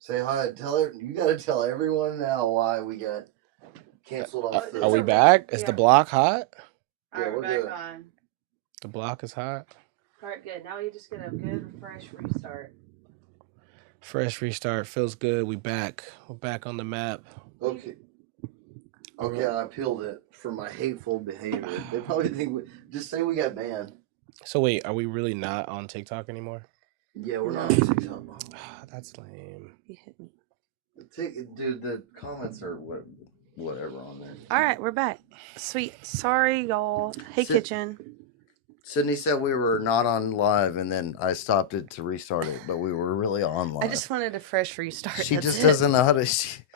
Say hi. You gotta tell everyone now why we got canceled off. Are we back? Is the block hot? Yeah, we're back good. on. The block is hot. All right, good. Now you just get a good, fresh restart. Fresh restart feels good. We back. We're back on the map. Okay. Okay, I appealed it for my hateful behavior. They probably think just say we got banned. So wait, are we really not on TikTok anymore? Yeah, we're not on TikTok. That's lame. You hit me. Dude, the comments are whatever on there. All right, we're back. Sweet. Sorry, y'all. Hey, Kitchen. Sydney said we were not on live, and then I stopped it to restart it, but we were really on live. I just wanted a fresh restart. She just doesn't know how to.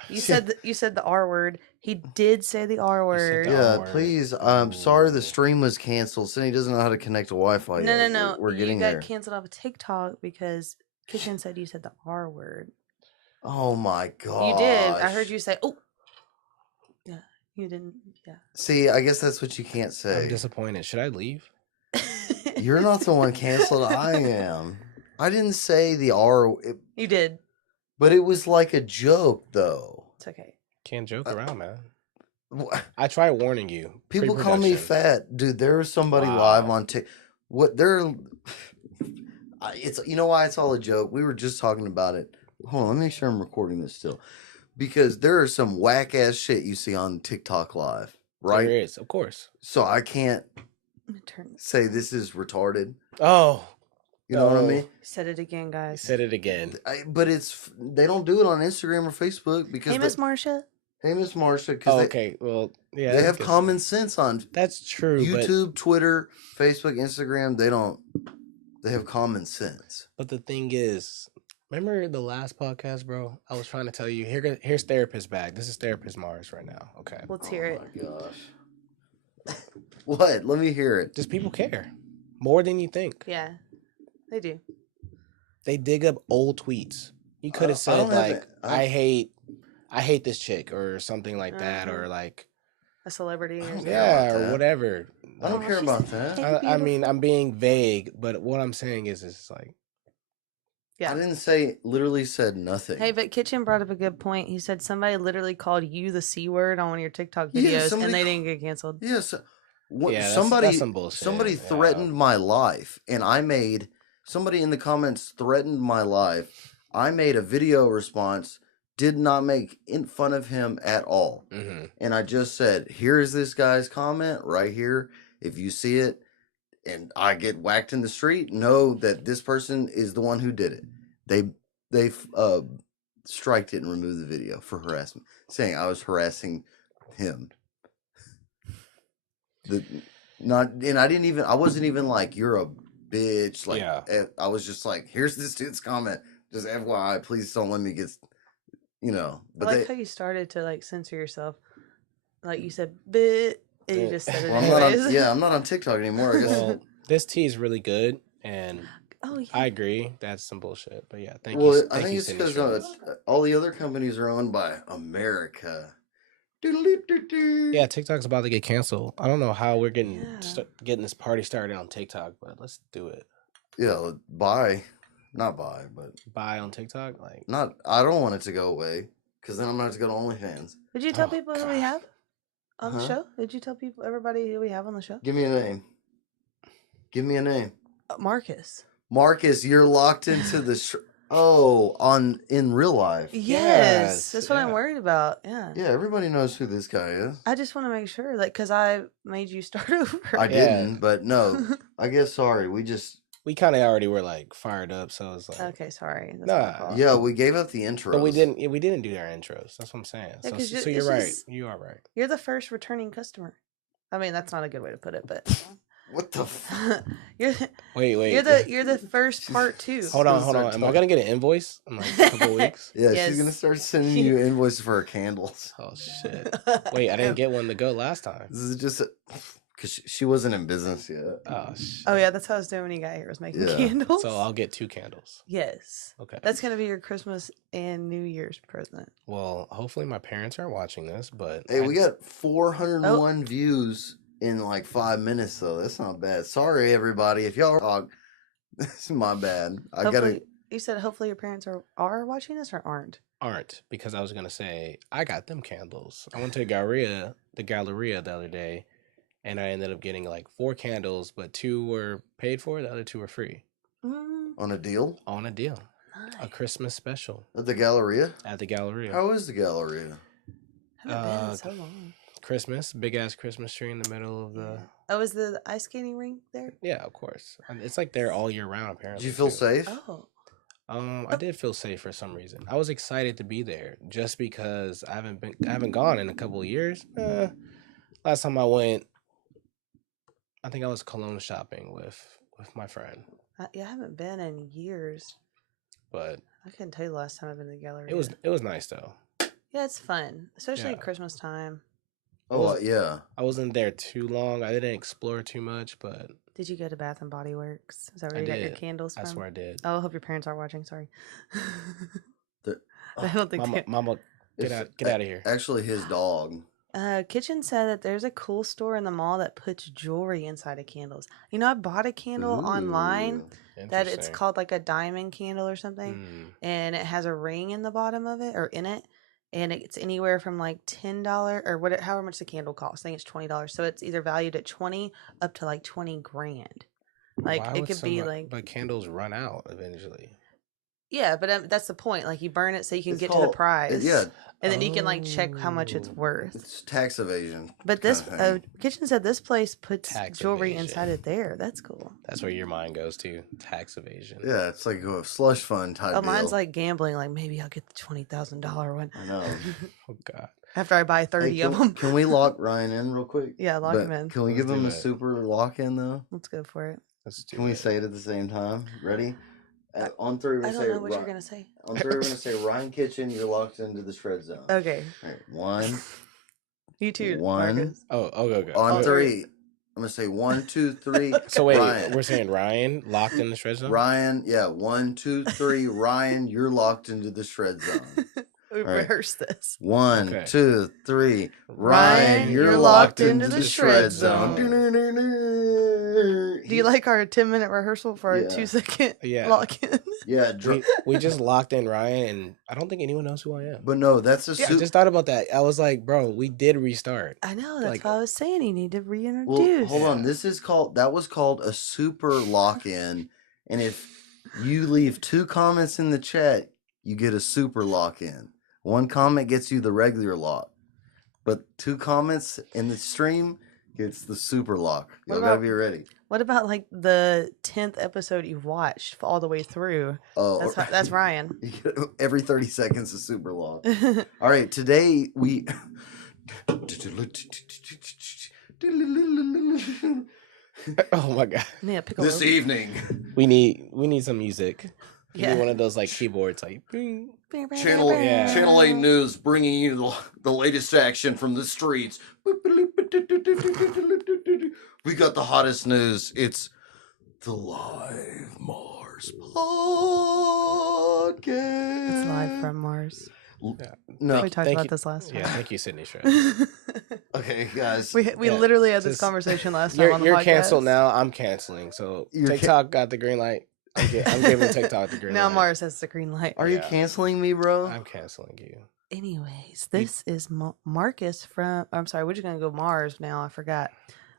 You said the R word. He did say the R word. Yeah, please. I'm sorry the stream was canceled. Sydney doesn't know how to connect to Wi-Fi yet. No. We're getting there. there. You got canceled off of TikTok because Kitchen said you said the R word. Oh my god! You did. I heard you say, "Oh." Yeah, you didn't. Yeah. See, I guess that's what you can't say. I'm disappointed. Should I leave? You're not the one canceled. I am. I didn't say the R. You did. But it was like a joke, though. It's okay. Can't joke around, man. What? I try warning you. People call me fat, dude. There was somebody live on TikTok. What they're? It's why it's all a joke. We were just talking about it. Hold on, let me make sure I'm recording this still, because there is some whack ass shit you see on TikTok live, right? There is, of course. So I can't say this is retarded. Oh, you know what I mean? Said it again, guys. Said it again. But they don't do it on Instagram or Facebook because. Hey, Miss Marsha. Hey, Miss Marsha. Okay, well, yeah. They have common sense on. That's true. YouTube, Twitter, Facebook, Instagram. They don't. They have common sense. But the thing is, remember the last podcast, bro? I was trying to tell you. Here's therapist bag. This is therapist Marz right now. Okay. Let's hear it. Oh my gosh. What? Let me hear it. Just people care more than you think. Yeah, they do. They dig up old tweets. You could have said like, I hate this chick or something like that, or like a celebrity. Or whatever. I don't care about that. I mean, I'm being vague, but what I'm saying is it's like. Yeah. I didn't literally said nothing. Hey, but Kitchen brought up a good point. He said somebody literally called you the C word on one of your TikTok videos, and they didn't get canceled. Yes. That's some bullshit. Somebody threatened my life, and somebody in the comments threatened my life. I made a video response, did not make fun of him at all. Mm-hmm. And I just said, here's this guy's comment right here. If you see it and I get whacked in the street, know that this person is the one who did it. They striked it and removed the video for harassment, saying I was harassing him. I wasn't even like, you're a bitch. Like, I was just like, here's this dude's comment. Just FYI, please don't let me get, But I like how you started to like censor yourself. Like you said, "bit," and you just said it anyways. I'm not on TikTok anymore. I guess. Well, this tea is really good, and I agree. That's some bullshit. But yeah, thank you. Well, I think it's because all the other companies are owned by America. Yeah, TikTok's about to get canceled. I don't know how we're getting this party started on TikTok, but let's do it. Yeah, not buy on TikTok. Like, I don't want it to go away because then I'm gonna have to go to OnlyFans. Did you tell people who we have on the show? Did you tell everybody who we have on the show? Give me a name. Marcus. Marcus, you're locked into the. In real life. Yes. That's what I'm worried about. Yeah. Yeah, everybody knows who this guy is. I just want to make sure, because I made you start over. I didn't, but no. I guess, sorry. We kind of already were, fired up, so it's like... Okay, sorry. Yeah, we gave up the intros. But we didn't do our intros. That's what I'm saying. Yeah, so you're right. You are right. You're the first returning customer. I mean, that's not a good way to put it, but... What the Wait. You're the first part too. Hold on. Am I gonna get an invoce in like a couple weeks? Yeah, yes. She's gonna start sending you invoices for her candles. Oh shit! Wait, I didn't get one to go last time. This is just because she wasn't in business yet. Oh shit! Oh yeah, that's how I was doing when you got here. Was making candles. So I'll get 2 candles. Yes. Okay. That's gonna be your Christmas and New Year's present. Well, hopefully my parents aren't watching this, but hey, we got 401 views. In 5 minutes, though. That's not bad. Sorry, everybody. If y'all talk, this is my bad. You said hopefully your parents are watching this or aren't? Aren't, because I was gonna say I got them candles. I went to the Galleria the other day, and I ended up getting like 4 candles, but 2 were paid for, the other 2 were free. On a deal? On a deal. Nice. A Christmas special. At the Galleria? At the Galleria. How is the Galleria? Haven't been in so long. Christmas, big ass Christmas tree in the middle of the. Oh, is the ice skating rink there? Yeah, of course. It's like there all year round. Apparently. Did you feel too. safe? Oh. I did feel safe for some reason. I was excited to be there just because I haven't gone in a couple of years. Last time I went, I think I was cologne shopping with my friend. Yeah, I haven't been in years. But I couldn't tell you the last time I've been to the gallery. It was nice though. Yeah, it's fun, especially Yeah. at Christmas time. Oh, yeah. I wasn't there too long. I didn't explore too much, but Did you go to Bath and Body Works? Is that where I you got your did. candles from? I swear I did. Oh, I hope your parents aren't watching. Sorry. The- I don't think Mama, get out of here. Actually, his dog. Kitchen said that there's a cool store in the mall that puts jewelry inside of candles. You know, I bought a candle online that it's Interesting. called like a diamond candle or something, Mm. and it has a ring in the bottom of it or in it, and it's anywhere from like $10 or whatever, however much the candle costs. I think it's $20, so it's either valued at 20 up to like 20 grand. Like Why it would could be somebody- like but candles run out eventually. yeah, but that's the point. Like you burn it so you can It's get to the called- prize. Yeah, And then you can like check how much it's Oh. worth. it's tax evasion. But this kinda thing. Kitchen said this place puts Tax jewelry evasion. inside it there. That's cool. That's where your mind goes to. Tax evasion. Yeah, it's like a slush fund type Oh, deal. mine's like gambling. Like maybe I'll get the $20,000 one I know. Oh God. after I buy 30 Hey, of them. Can we lock Ryan in real quick? Yeah, lock But him in. Can we Let's give him do a it. super lock in though? Let's go for it. Let's do Can we it. say it at the same time? Ready? On 3, we're I gonna don't say know what you're gonna say. On 3, we're gonna say Ryan Kitchen, you're locked into the shred zone. Okay, All right, 1. you too. One. Marcus. Oh, go. On Oh, 3, I'm gonna say 1, 2, 3. So wait, Ryan. we're saying Ryan locked in the shred zone. Ryan, yeah, 1, 2, 3. Ryan, you're locked into the shred zone. We right. rehearsed this. 1, Okay. 2, 3. Ryan, you're locked into the shred zone. Do you like our 10-minute rehearsal for our Yeah. 2-second Yeah. lock in? Yeah, We just locked in Ryan, and I don't think anyone knows who I am. but no, that's a Yeah, I just thought about that. I was like, bro, we did restart. I know. That's Like- why I was saying you need to Well, reintroduce. hold on. That was called a super lock in, and if you leave 2 comments in the chat, you get a super lock in. 1 comment gets you the regular lock, but 2 comments in the stream gets the super lock. What Y'all gotta about- be ready. What about like the 10th episode you've watched all the way through? Oh, That's Ryan. You get every 30 seconds a super lock. All right, today we. Oh my God. Yeah, pick This evening, We need some music. We Yeah. need one of those like keyboards, like. bing. Channel Yeah. Channel 8 News bringing you the latest action from the streets. We got the hottest news. It's the Live Mars podcast. It's live from Mars. No, We talked Thank about you- this last time. Yeah, thank you, Sydney Shred. okay, guys. we Yeah, literally had this just- conversation last time on the You're podcast. canceled now. I'm canceling. So You're TikTok got the green light. I'm giving TikTok the green Now light. Mars has the green light. Are you Yeah. canceling me, bro? I'm canceling you. Anyways, this is Marcus from. I'm sorry, we're just gonna go Mars now. I forgot.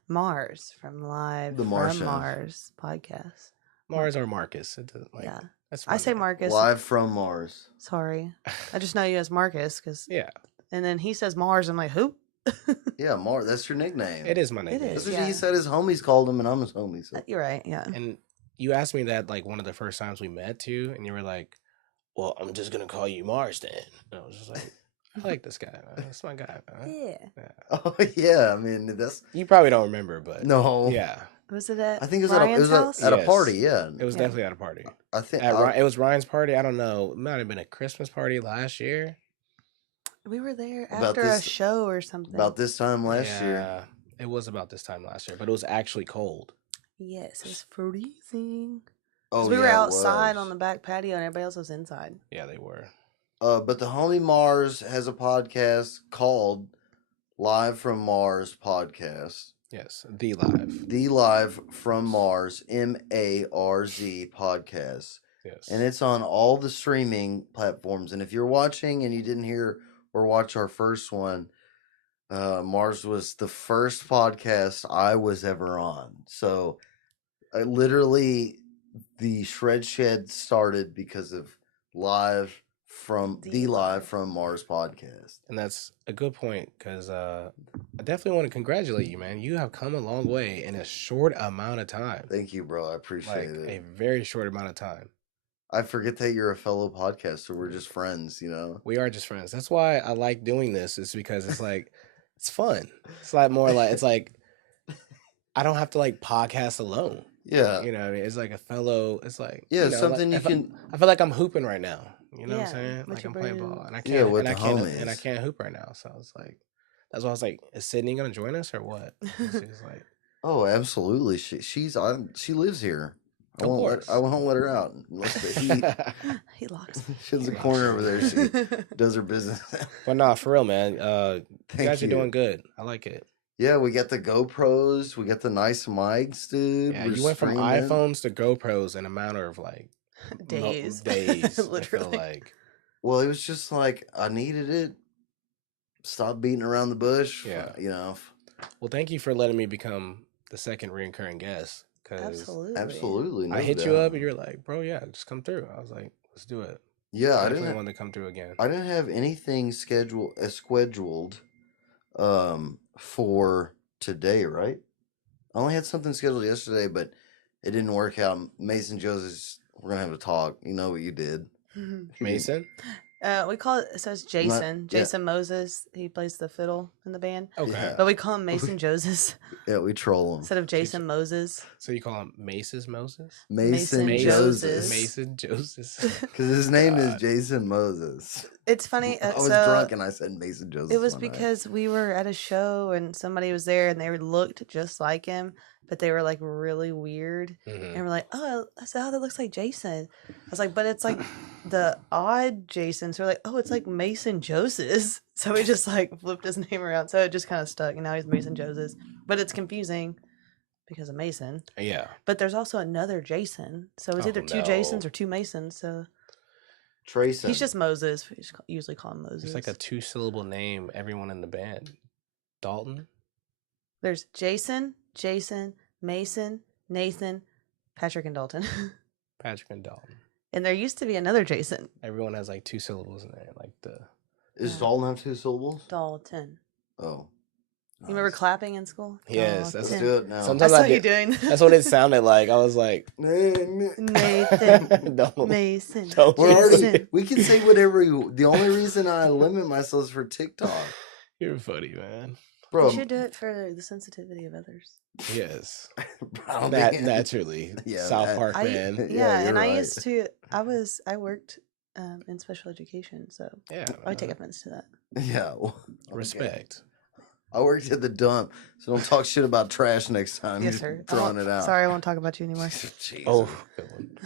Mars from Live The from Martian. Mars podcast. Mars or Marcus. It doesn't, like, Yeah, that's I fine. say Marcus. Live from Mars. Sorry, I just know you as Marcus because. Yeah, And then he says Mars. I'm like, who? Yeah, Mars. That's your nickname. it is my It nickname. That's is, what yeah. he said. His homies called him, and I'm his homie. So. You're right. Yeah. And you asked me that like one of the first times we met too, and you were like, "Well, I'm just gonna call you Mars then." And I was just like, "I like this guy. Man. That's my guy." Man. Yeah. Yeah. Oh yeah, I mean that's You probably don't remember, but no. yeah, Was it at? I think it was Ryan's house? at a Yes. party. Yeah, it was Yeah. definitely at a party. I think It was Ryan's party. I don't know. It might have been a Christmas party last year. We were there About after a this- show or something. about this time last year. Yeah, it was about this time last year, but it was actually cold. Yes, it was freezing. Oh, 'Cause we were yeah, it outside was. on the back patio and everybody else was inside. Yeah, they were. But the homie Mars has a podcast called Live from Mars Podcast. Yes, the live. The Live from Mars MARZ podcast. Yes. And it's on all the streaming platforms. And if you're watching and you didn't hear or watch our first one, Marz was the first podcast I was ever on. So I literally, the Shred Shed started because of live from Marz podcast. And that's a good point because I definitely want to congratulate you, man. You have come a long way in a short amount of time. Thank you, bro. I appreciate it. A very short amount of time. I forget that you're a fellow podcaster. We're just friends, you know? We are just friends. That's why I like doing this, is because it's like, it's fun. It's like more like, it's like, I don't have to like podcast alone. Yeah. You know what I mean? It's like a fellow, it's like, yeah, you know, something like, you can. I feel like I'm hooping right now. You know what I'm Yeah, saying? with Like your I'm playing bros. ball and I Yeah, can't, with and I the can't, homies. and I can't hoop right now. So I was like, that's why I was like, is Sydney gonna join us or what? And she's like, Oh, absolutely. She lives here. I Of won't course. I won't let her out unless the heat. He locks. She has a Locks corner her over there. She does her business. But nah, for real, man. You Thank guys are you. doing good. I like it. Yeah, we got the GoPros. We got the nice mics, dude. Yeah, We're you went from streaming. iPhones to GoPros in a matter of like Days. days. I feel Literally. like Well, it was just like I needed it. Stop beating around the bush. Yeah. You know. well, thank you for letting me become the second reoccurring guest. Cause Absolutely. Absolutely. I no hit you doubt. up and you're like, bro, yeah, just come through. I was like, let's do it. Yeah, I Definitely didn't. wanted to come through again. I didn't have anything scheduled for today, right? I only had something scheduled yesterday, but it didn't work out. Mason Joseph's, we're gonna have a talk. You know what you did. Mason? We call it says Jason. yeah. Jason Moses. He plays the fiddle in the band. Okay. Yeah. But we call him Mason Joseph Yeah, we troll him. instead of Jason Moses. So you call him Mace's Moses? Mason Mason Joseph. Joseph. Mason Joseph. Because his name is God. Jason Moses. It's funny. I was so drunk and I said Mason Joseph. it was one night. because we were at a show and somebody was there and they looked just like him, but they were like really weird. Mhm. And we're like, oh, that looks like Jason. I was like, but it's like the odd Jason. So we're like, oh, it's like Mason Joseph. So we just like flipped his name around. So it just kind of stuck. And now he's Mason Joseph. But it's confusing because of Mason. Yeah. But there's also another Jason. So it's Oh, either two no. Jasons or two Masons. So Trayson. he's just Moses. We just usually call him Moses. It's like a 2-syllable name, everyone in the band. Dalton? There's Jason, Mason, Nathan, Patrick, and Dalton. Patrick and Dalton. And there used to be another Jason. Everyone has like 2 syllables in there. Like the Is Dalton have 2 syllables? Dalton. Oh. You remember clapping in school? Yes, Let's Dalton. do it now. Sometimes That's I what you did- doing. That's what it sounded like. I was like, Nathan, don't. Mason. Don't. We're already. Jason. We can say whatever. The only reason I limit myself is for TikTok, You're funny, man. bro. You should do it for the sensitivity of others. Yes. bro, That man. naturally. Yeah, South that- Park I- man. Yeah, you're and I right. used to. I worked in special education, so Yeah. I would take offense to that. Yeah. well, okay. Respect. I worked at the dump, so don't talk shit about trash next time. Yes, You're sir. Throwing it out. Sorry, I won't talk about you anymore. Jeez. Oh, good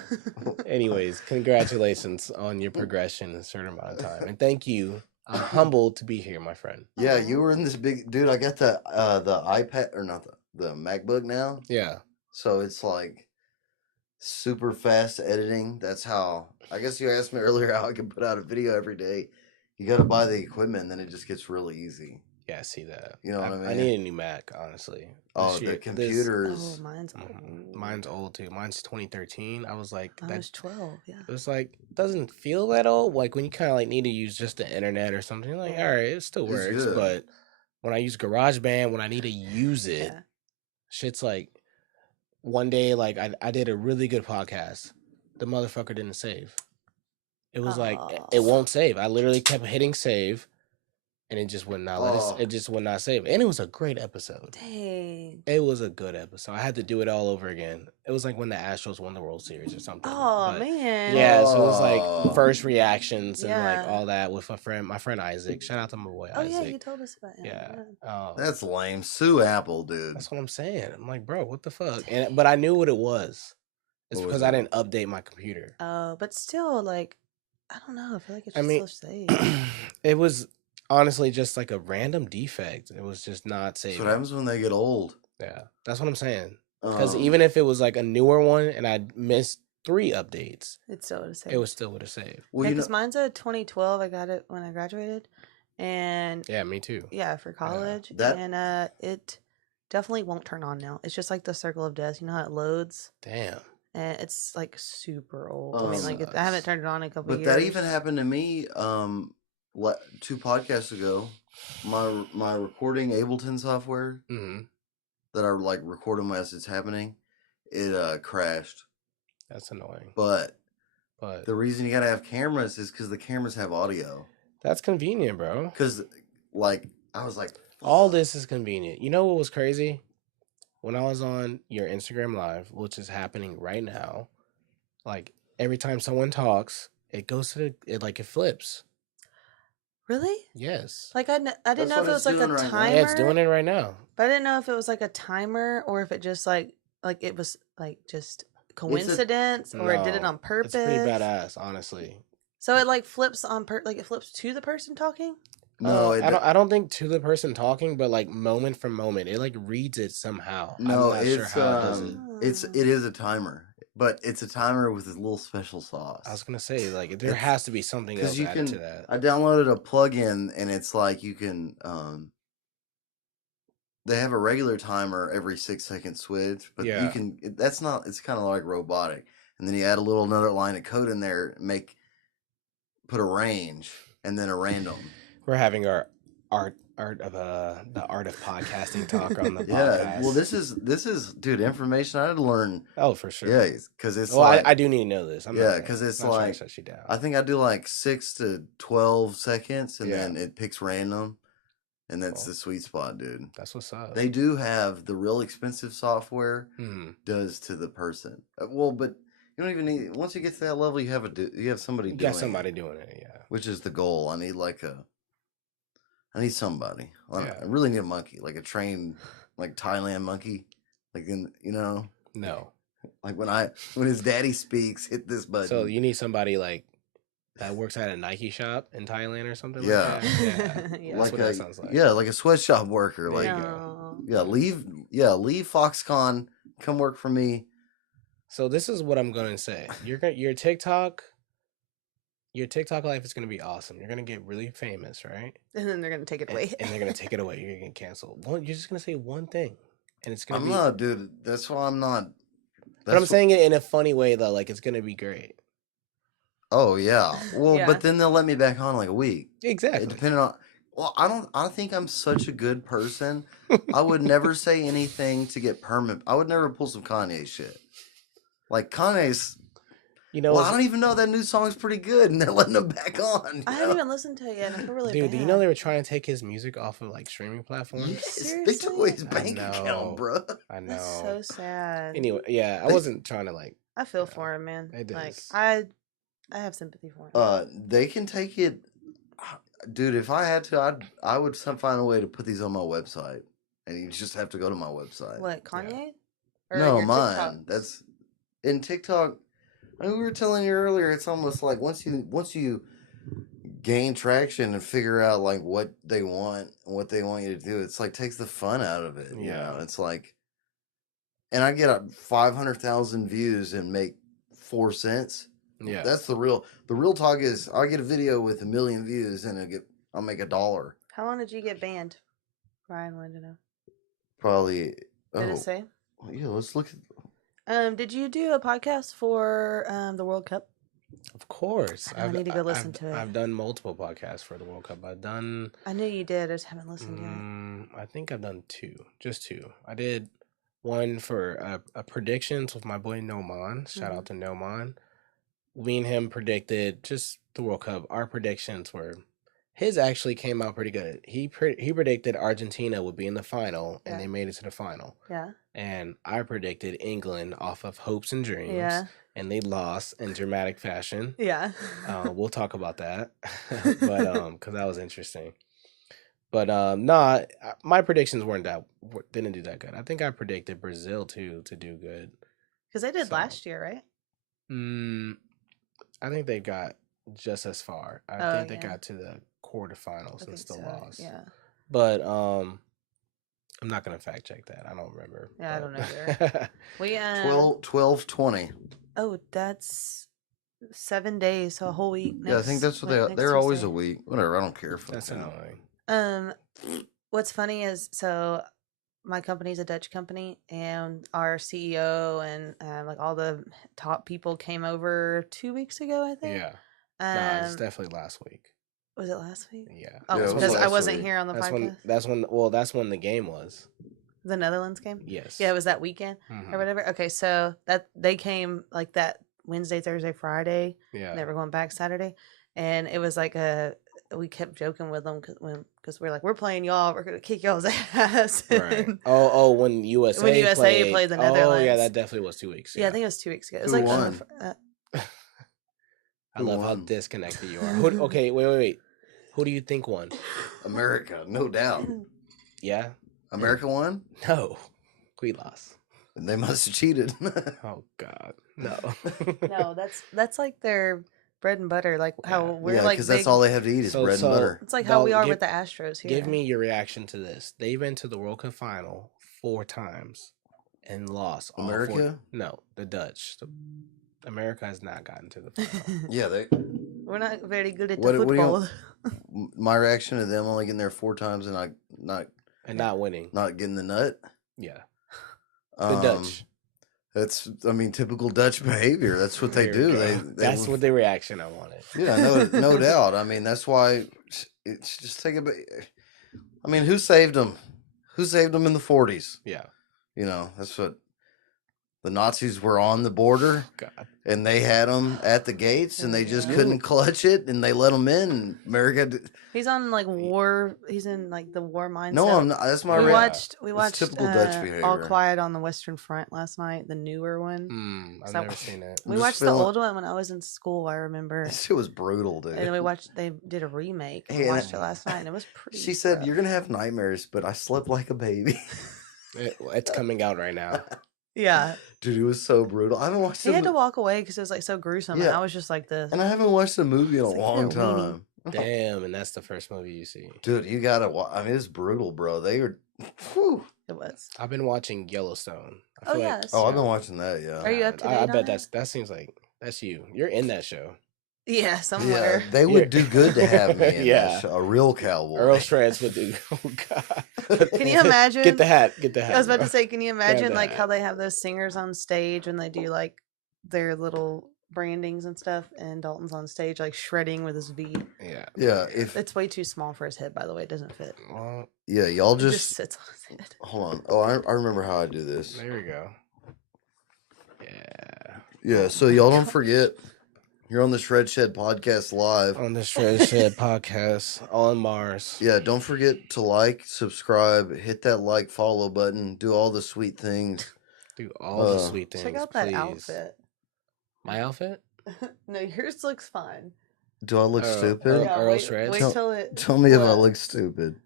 one. Anyways, congratulations on your progression in a certain amount of time. And thank you. I'm humbled to be here, my friend. Yeah, you were in this big dude. I got the iPad or not the MacBook now, Yeah. so it's like super fast editing. That's how. I guess you asked me earlier how I can put out a video every day. You got to buy the equipment, and then it just gets really easy. Yeah, I see that. You know what I mean? I need a new Mac, honestly. Oh, This the year- computers. Oh, mine's old. Mine's old too. Mine's 2013. I was like, I was 12. Yeah. it was like, doesn't feel that old. Like when you kind of like need to use just the internet or something, you're like, all right, it still It's works. good. But when I use GarageBand, when I need to use it, Yeah. shit's like, one day, like I did a really good podcast. The motherfucker didn't save. It was like, it Oh. won't save. I literally kept hitting save. And it just would not let us. Oh. It just would not save. And it was a great episode. Dang. It was a good episode. I had to do it all over again. It was like when the Astros won the World Series or something. Oh, But man. yeah, so it was Oh. like first reactions and like Yeah. all that with my friend Isaac. Shout out to my boy Oh, yeah, Isaac. you told us about him. Yeah. That's lame. Sue Apple, dude. That's what I'm saying. I'm like, bro, what the fuck? But I knew what it was. It's What was because I it? didn't update my computer. But still, like, I don't know. I feel like it's I just mean, so safe. it was honestly just like a random defect. It was just not That's saved. what happens when they get old. Yeah, that's what I'm saying. Because Um, even if it was like a newer one and I missed 3 updates, It still would have saved. it was still would have saved. Well, Yeah, you know, because mine's a 2012. I got it when I graduated, and Yeah, me too. yeah, for college, that- and it definitely won't turn on now. It's just like the circle of death. You know how it loads, Damn. and it's like super old. I mean, like Sucks. I haven't turned it on in a couple but years. that even happened to me 2 podcasts ago. My recording Ableton software Mm-hmm. that I like recording as it's happening, it crashed. That's annoying. But But the reason you gotta have cameras is because the cameras have audio. that's convenient, bro. Because, like, I was like, All this is convenient. You know what was crazy? When I was on your Instagram Live, which is happening right now, like every time someone talks, it goes to it flips. Really? Yes. Like I didn't That's know if what it it's was like a doing right now. timer. Yeah, it's doing it right now. But I didn't know if it was like a timer or if it just like it was like just coincidence or it did it No, on purpose. It's pretty badass, honestly. So it like flips on like it flips to the person talking. no, I don't think to the person talking, but like moment for moment, it like reads it somehow. no, I'm not sure how it does it. it is a timer, but it's a timer with a little special sauce. I was gonna say like there has to be something else you added can. to that. I downloaded a plugin, and it's like you can. They have a regular timer every 6-second switch, but Yeah. you can. That's not. It's kind of like robotic, and then you add another line of code in there, put a range, and then a random. We're having our the art of podcasting talk on the Yeah, podcast. well, this is dude, information I had to learn. Oh, for sure. Yeah, because it's Well, like I do need to know this. Yeah, 'cause it's not trying like- to shut you down. I think I do like 6 to 12 seconds, and Yeah. then it picks random, and that's Cool. the sweet spot, dude. That's what's up. They do have the real expensive software Mhm. does to the person. Well, but you don't even need. Once you get to that level, you have somebody You doing got somebody it, doing it, yeah. which is the goal. I need somebody. Yeah. I really need a monkey, like a trained, like Thailand monkey, like No. like when his daddy speaks, hit this button. So you need somebody like that works at a Nike shop in Thailand or something Yeah. like that. Yeah. Yeah. That's what that sounds like. Yeah, like a sweatshop worker. There Like you go. No. leave Foxconn, come work for me. So this is what I'm gonna say. Your TikTok life is gonna be awesome. You're gonna get really famous, right? And then they're gonna take it away. And they're gonna take it away. You're gonna get canceled. You're just gonna say one thing, and it's gonna I'm be. not, dude. That's why I'm not. But I'm saying it in a funny way though. Like it's gonna be great. Oh yeah. Well, Yeah. but then they'll let me back on like a week. Exactly. Depending on. Well, I think I'm such a good person. I would never say anything to get permit. I would never pull some Kanye shit. Like Kanye's. You know, Well, I don't even know that new song's pretty good, and they're letting him back on. you I know? haven't even listened to it yet. I feel really dude, bad. do you know they were trying to take his music off of like streaming platforms? Yes, they Seriously? took away his I bank know. account, bro. I know. That's so sad. Anyway, yeah, I wasn't trying to like. I feel Yeah. for him, man. It Like is. I have sympathy for him. They can take it, dude. If I had to, I would find a way to put these on my website, and you just have to go to my website. What, Kanye? No, your mine. TikToks? That's in TikTok. I mean, we were telling you earlier. It's almost like once you gain traction and figure out like what they want and what they want you to do, it's like takes the fun out of it. You know? It's like, and I get 500,000 views and make 4 cents. Yeah. That's the real talk is I get a video with 1 million views and I'll make $1. How long did you get banned? Ryan wanted to know. Probably. Did it say? Yeah, let's look at. Did you do a podcast for the World Cup? Of course. I need to go listen to it. I've done multiple podcasts for the World Cup. I've done. I knew you did. I just haven't listened I think I've done 2, just 2. I did one for a predictions with my boy Noman. Shout out to Noman. Me and him predicted just the World Cup. Our predictions were. His actually came out pretty good. He predicted Argentina would be in the final, and Yeah. they made it to the final. yet. And I predicted England off of hopes and dreams, Yeah. and they lost in dramatic fashion. Yeah. We'll talk about that, but because that was interesting. But my predictions didn't do that good. I think I predicted Brazil too to do good. Because they did So- last year, right? I think they got just as far. I Oh, think they yeah. got to the quarterfinals I and think still so, lost. Yeah. But I'm not gonna fact check that. I don't remember. Yeah, I don't but- We 12, 20. Oh, that's 7 days, so a whole week. Yeah, I think that's what they're always a week. Whatever, I don't care. That's annoying. What's funny is my company's a Dutch company, and our CEO and like all the top people came over 2 weeks ago, I think. Yeah. Nah, it's definitely last week. Was it last week? Yeah. Oh, because I wasn't here on the podcast. That's when the game was. The Netherlands game? Yes. Yeah, it was that weekend or whatever. Okay, so that they came like that Wednesday, Thursday, Friday. Yeah. And they were going back Saturday. And it was like we kept joking with them because we're like, we're playing y'all. We're going to kick y'all's ass. Right. when USA played the Netherlands. Oh, yeah, that definitely was 2 weeks ago. Yeah, I think it was 2 weeks ago. It was Who like won? I love how disconnected you are. Okay, wait. Who do you think won? America, no doubt. Yeah? America won? No. We lost. They must have cheated. Oh, God. No. No, that's like their bread and butter. Like how we're like because that's all they have to eat is bread and butter. It's like how we are with the Astros here. Give me your reaction to this. They've been to the World Cup final 4 times and lost. America? No, the Dutch. America has not gotten to the final. Yeah, we're not very good at the football. My reaction to them only getting there 4 times and not winning, not getting the nut. Yeah, the Dutch. That's typical Dutch behavior. That's what they do. That's what the reaction I wanted. Yeah, no doubt. That's why it's just take a bit. Who saved them? Who saved them in the 40s? Yeah, that's what. The Nazis were on the border, and they had them at the gates, and they just couldn't clutch it, and they let them in. And America. He's on war. He's in the war mindset. No, I'm not. That's my. We watched typical Dutch behavior. All Quiet on the Western Front last night, the newer one. I've never seen it. We watched the old one when I was in school. I remember. It was brutal, dude. And they did a remake. We watched it last night, and it was pretty. She said, "You're gonna have nightmares," but I slept like a baby. It's coming out right now. Yeah. Dude, it was so brutal. I haven't watched it. He had to walk away because it was so gruesome. Yeah. And I was just like this. And I haven't watched the movie in a long time. Damn, and that's the first movie you see. Dude, you gotta watch. It's brutal, bro. They were. Whew. It was. I've been watching Yellowstone. I've been watching that, yeah. Are you up to date? I bet that seems like that's you. You're in that show. Yeah, somewhere. Yeah, they would do good to have me in that show. A real cowboy. Earl Strands would do. Oh, God. Can you imagine? Get the hat. I was about to say, can you imagine how they have those singers on stage when they do their little brandings and stuff, and Dalton's on stage shredding with his V. Yeah. Yeah. It's way too small for his head, by the way. It doesn't fit. Well, yeah, y'all just sits on his head. Hold on. Oh, I remember how I do this. There we go. Yeah. Yeah, so y'all don't forget, you're on the Shred Shed podcast live. On the Shred Shed podcast on Marz. Yeah, don't forget to subscribe, hit that follow button, do all the sweet things. Do all the sweet things. Check out that outfit. My outfit? No, yours looks fine. Do I look stupid? Yeah, Earl Shreds? Wait till it. Tell me if I look stupid.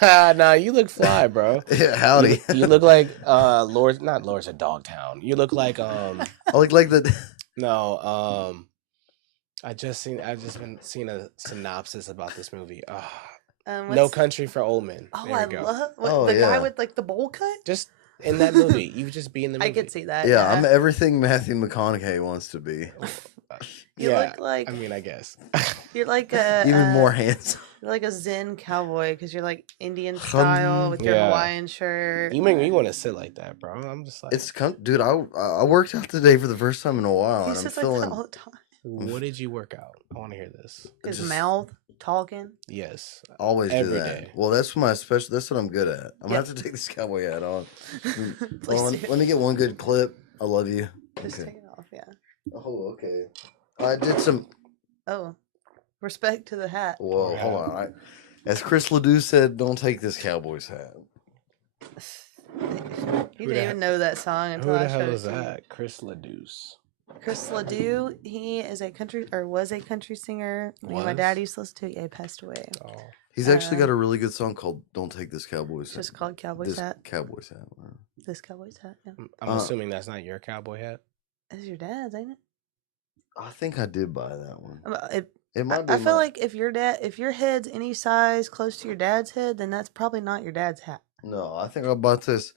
Nah, you look fly, bro. Yeah, howdy. You look like not Lords of Dogtown. You look like I look like the No, I just been seeing a synopsis about this movie. No Country for Old Men. Oh, there we go. love the guy with the bowl cut. Just in that movie, you just be in the movie. I could see that. Yeah, I'm everything Matthew McConaughey wants to be. You look like. I guess You're like a even more handsome. You're like a Zen cowboy because you're Indian style with your Hawaiian shirt. You make me want to sit like that, bro. I'm just like, dude. I worked out today for the first time in a while, and I'm feeling like that all the time. What did you work out? I want to hear this. His mouth talking. Yes, always do every that. day. Well, that's what I'm good at. I'm gonna have to take this cowboy hat on. Let me get one good clip. I love you. Just take it off, yeah. Oh, okay. I did some. Oh, respect to the hat. Whoa, hold on. As Chris Ledoux said, don't take this cowboy's hat. You didn't even know that song until I showed it. Who the hell is that? Chris Ledoux. Chris Ledoux, he is was a country singer. Me and my dad used to listen to it. Yeah, he passed away. Oh. He's actually got a really good song called "Don't Take This Cowboy's Hat." Just called Cowboy's Hat. Cowboy's Hat. This Cowboy's Hat. Yeah. I'm assuming that's not your cowboy hat. It's your dad's, ain't it? I think I did buy that one. It might be. I feel like if your head's any size close to your dad's head, then that's probably not your dad's hat. No, I think I bought this.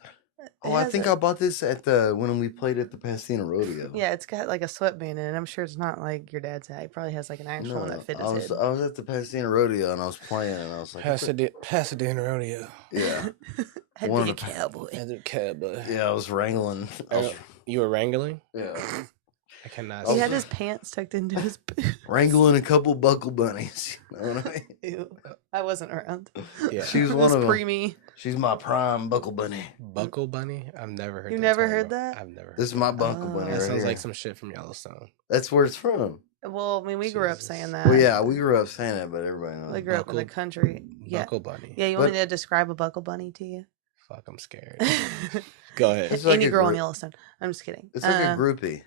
Oh, I think I bought this at when we played at the Pasadena Rodeo. Yeah, it's got like a sweatband in it. I'm sure it's not like your dad's hat. He probably has like an actual one that fit his head. I was at the Pasadena Rodeo and I was playing and I was like, Pasadena Rodeo. Yeah. Had to be a cowboy. Yeah, I was wrangling. You were wrangling? Yeah. I cannot. He had his pants tucked into his boots. Wrangling a couple buckle bunnies. You know what I mean? Ew. I wasn't around. Yeah. She was one of them. Pre-me. She's my prime buckle bunny. Buckle bunny? I've never heard. You never heard that? I've never. This is my buckle bunny. That right sounds here. like some shit from Yellowstone. That's where it's from. Well, I mean, we grew up saying that. Well, yeah, we grew up saying that, but everybody knows. We grew up in the country. Yeah. Buckle bunny. Yeah, you want me to describe a buckle bunny to you? Fuck, I'm scared. Go ahead. It's any girl in Yellowstone. I'm just kidding. It's like a groupie.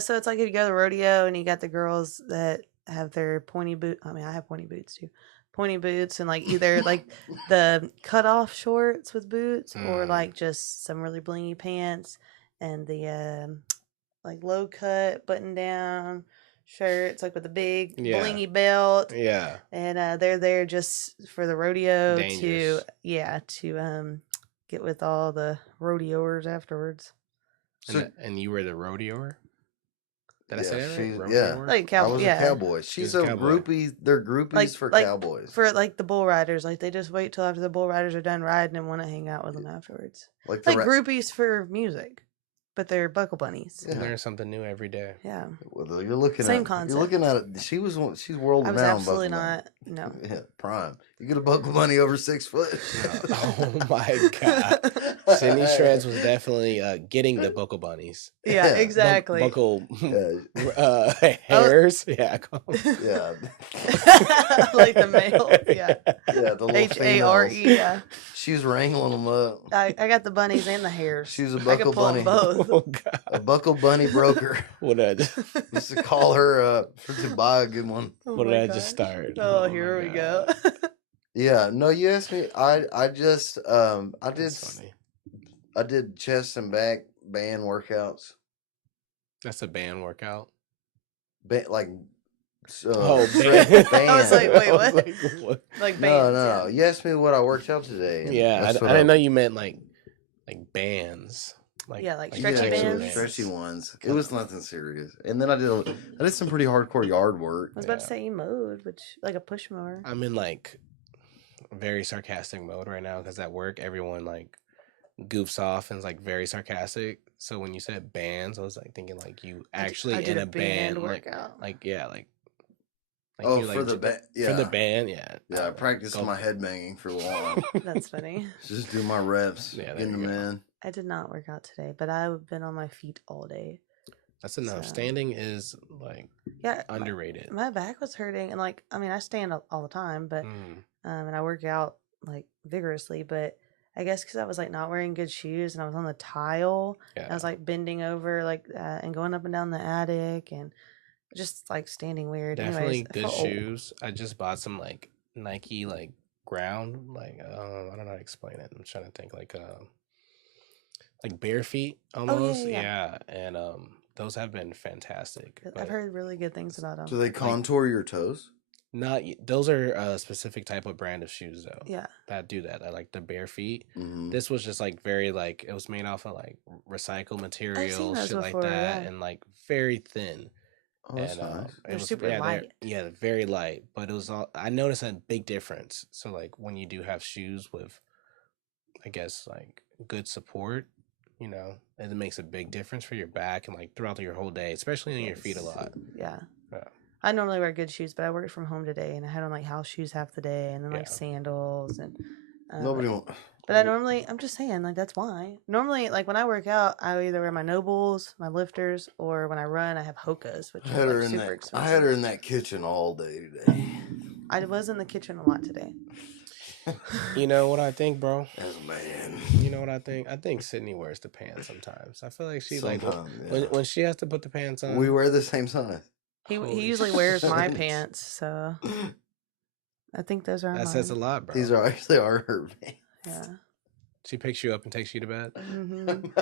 So it's like if you go to the rodeo and you got the girls that have their pointy boot. I mean, I have pointy boots too. Pointy boots and like either like the cut off shorts with boots or like just some really blingy pants and the like low cut button down shirts like with a big blingy belt. Yeah. And they're there just for the rodeo Dangerous. to get with all the rodeoers afterwards. And you were the rodeoer? Did I say that right? Yeah. Like I was a cowboy. She's a groupie. They're groupies for cowboys. For like the bull riders. Like they just wait till after the bull riders are done riding and want to hang out with them afterwards. Like groupies for music. But they're buckle bunnies. Yeah. Learn something new every day. Yeah. Well, you're looking Same at concept. You're looking at it. She's world renowned. I was absolutely not. No. Yeah, prime. You get a buckle bunny over 6 foot. Oh my god. Sydney Shreds was definitely getting the buckle bunnies. Yeah, exactly. Buckle hairs. Yeah. Yeah. Like the male. Yeah. Yeah, the little HARE. Yeah. She's wrangling them up. I got the bunnies and the hairs. She's a buckle bunny. Both. Oh, God. A buckle bunny broker. What did I used to call her to buy a good one. What did I just start? Oh, here we go. Yeah, no, you asked me. I just I did chest and back band workouts. That's a band workout. Band. Band. I was like, wait, what? Like bands? No. You asked me what I worked out today. Yeah, I didn't know you meant like bands. Like stretchy bands. Stretchy ones. It was nothing serious. And then I did some pretty hardcore yard work. I was about to say you mowed, which like a push mower. I'm in like very sarcastic mode right now because at work everyone like goofs off and is like very sarcastic. So when you said bands, I was like thinking like you actually in a band workout. For the band, yeah. For the band, yeah. Yeah, I practiced my head banging for a while. That's funny. Just do my reps. Yeah, getting them in. I did not work out today, but I've been on my feet all day. That's enough. Standing is like underrated. My back was hurting, and like I mean, I stand all the time, but and I work out like vigorously, but I guess because I was like not wearing good shoes and I was on the tile, I was like bending over like and going up and down the attic and just like standing weird. Definitely good shoes. I just bought some like Nike like ground like I don't know how to explain it. I'm trying to think like bare feet almost. Yeah. And those have been fantastic. I've heard really good things about them. Do they contour your toes? Not those are a specific type of brand of shoes though. Yeah, that do that. I like the bare feet. This was just like very like it was made off of like recycled material, shit like that, and like very thin. Oh, that's nice. They're super light. Yeah, very light. But it was all I noticed a big difference. So like when you do have shoes with, I guess like good support, you know, it makes a big difference for your back and like throughout your whole day, especially on your feet a lot. Yeah. I normally wear good shoes, but I worked from home today and I had on like house shoes half the day and then like sandals and nobody won't. But I'm just saying, like that's why. Normally, like when I work out, I either wear my Nobles, my lifters, or when I run, I have Hokas, which are like super expensive. I had her in that kitchen all day today. I was in the kitchen a lot today. You know what I think, bro? As a man. You know what I think? I think Sydney wears the pants sometimes. I feel like she when she has to put the pants on. We wear the same size. He usually wears my pants, so I think those are. That says a lot, bro. These are actually her pants. Yeah. She picks you up and takes you to bed. Mm-hmm.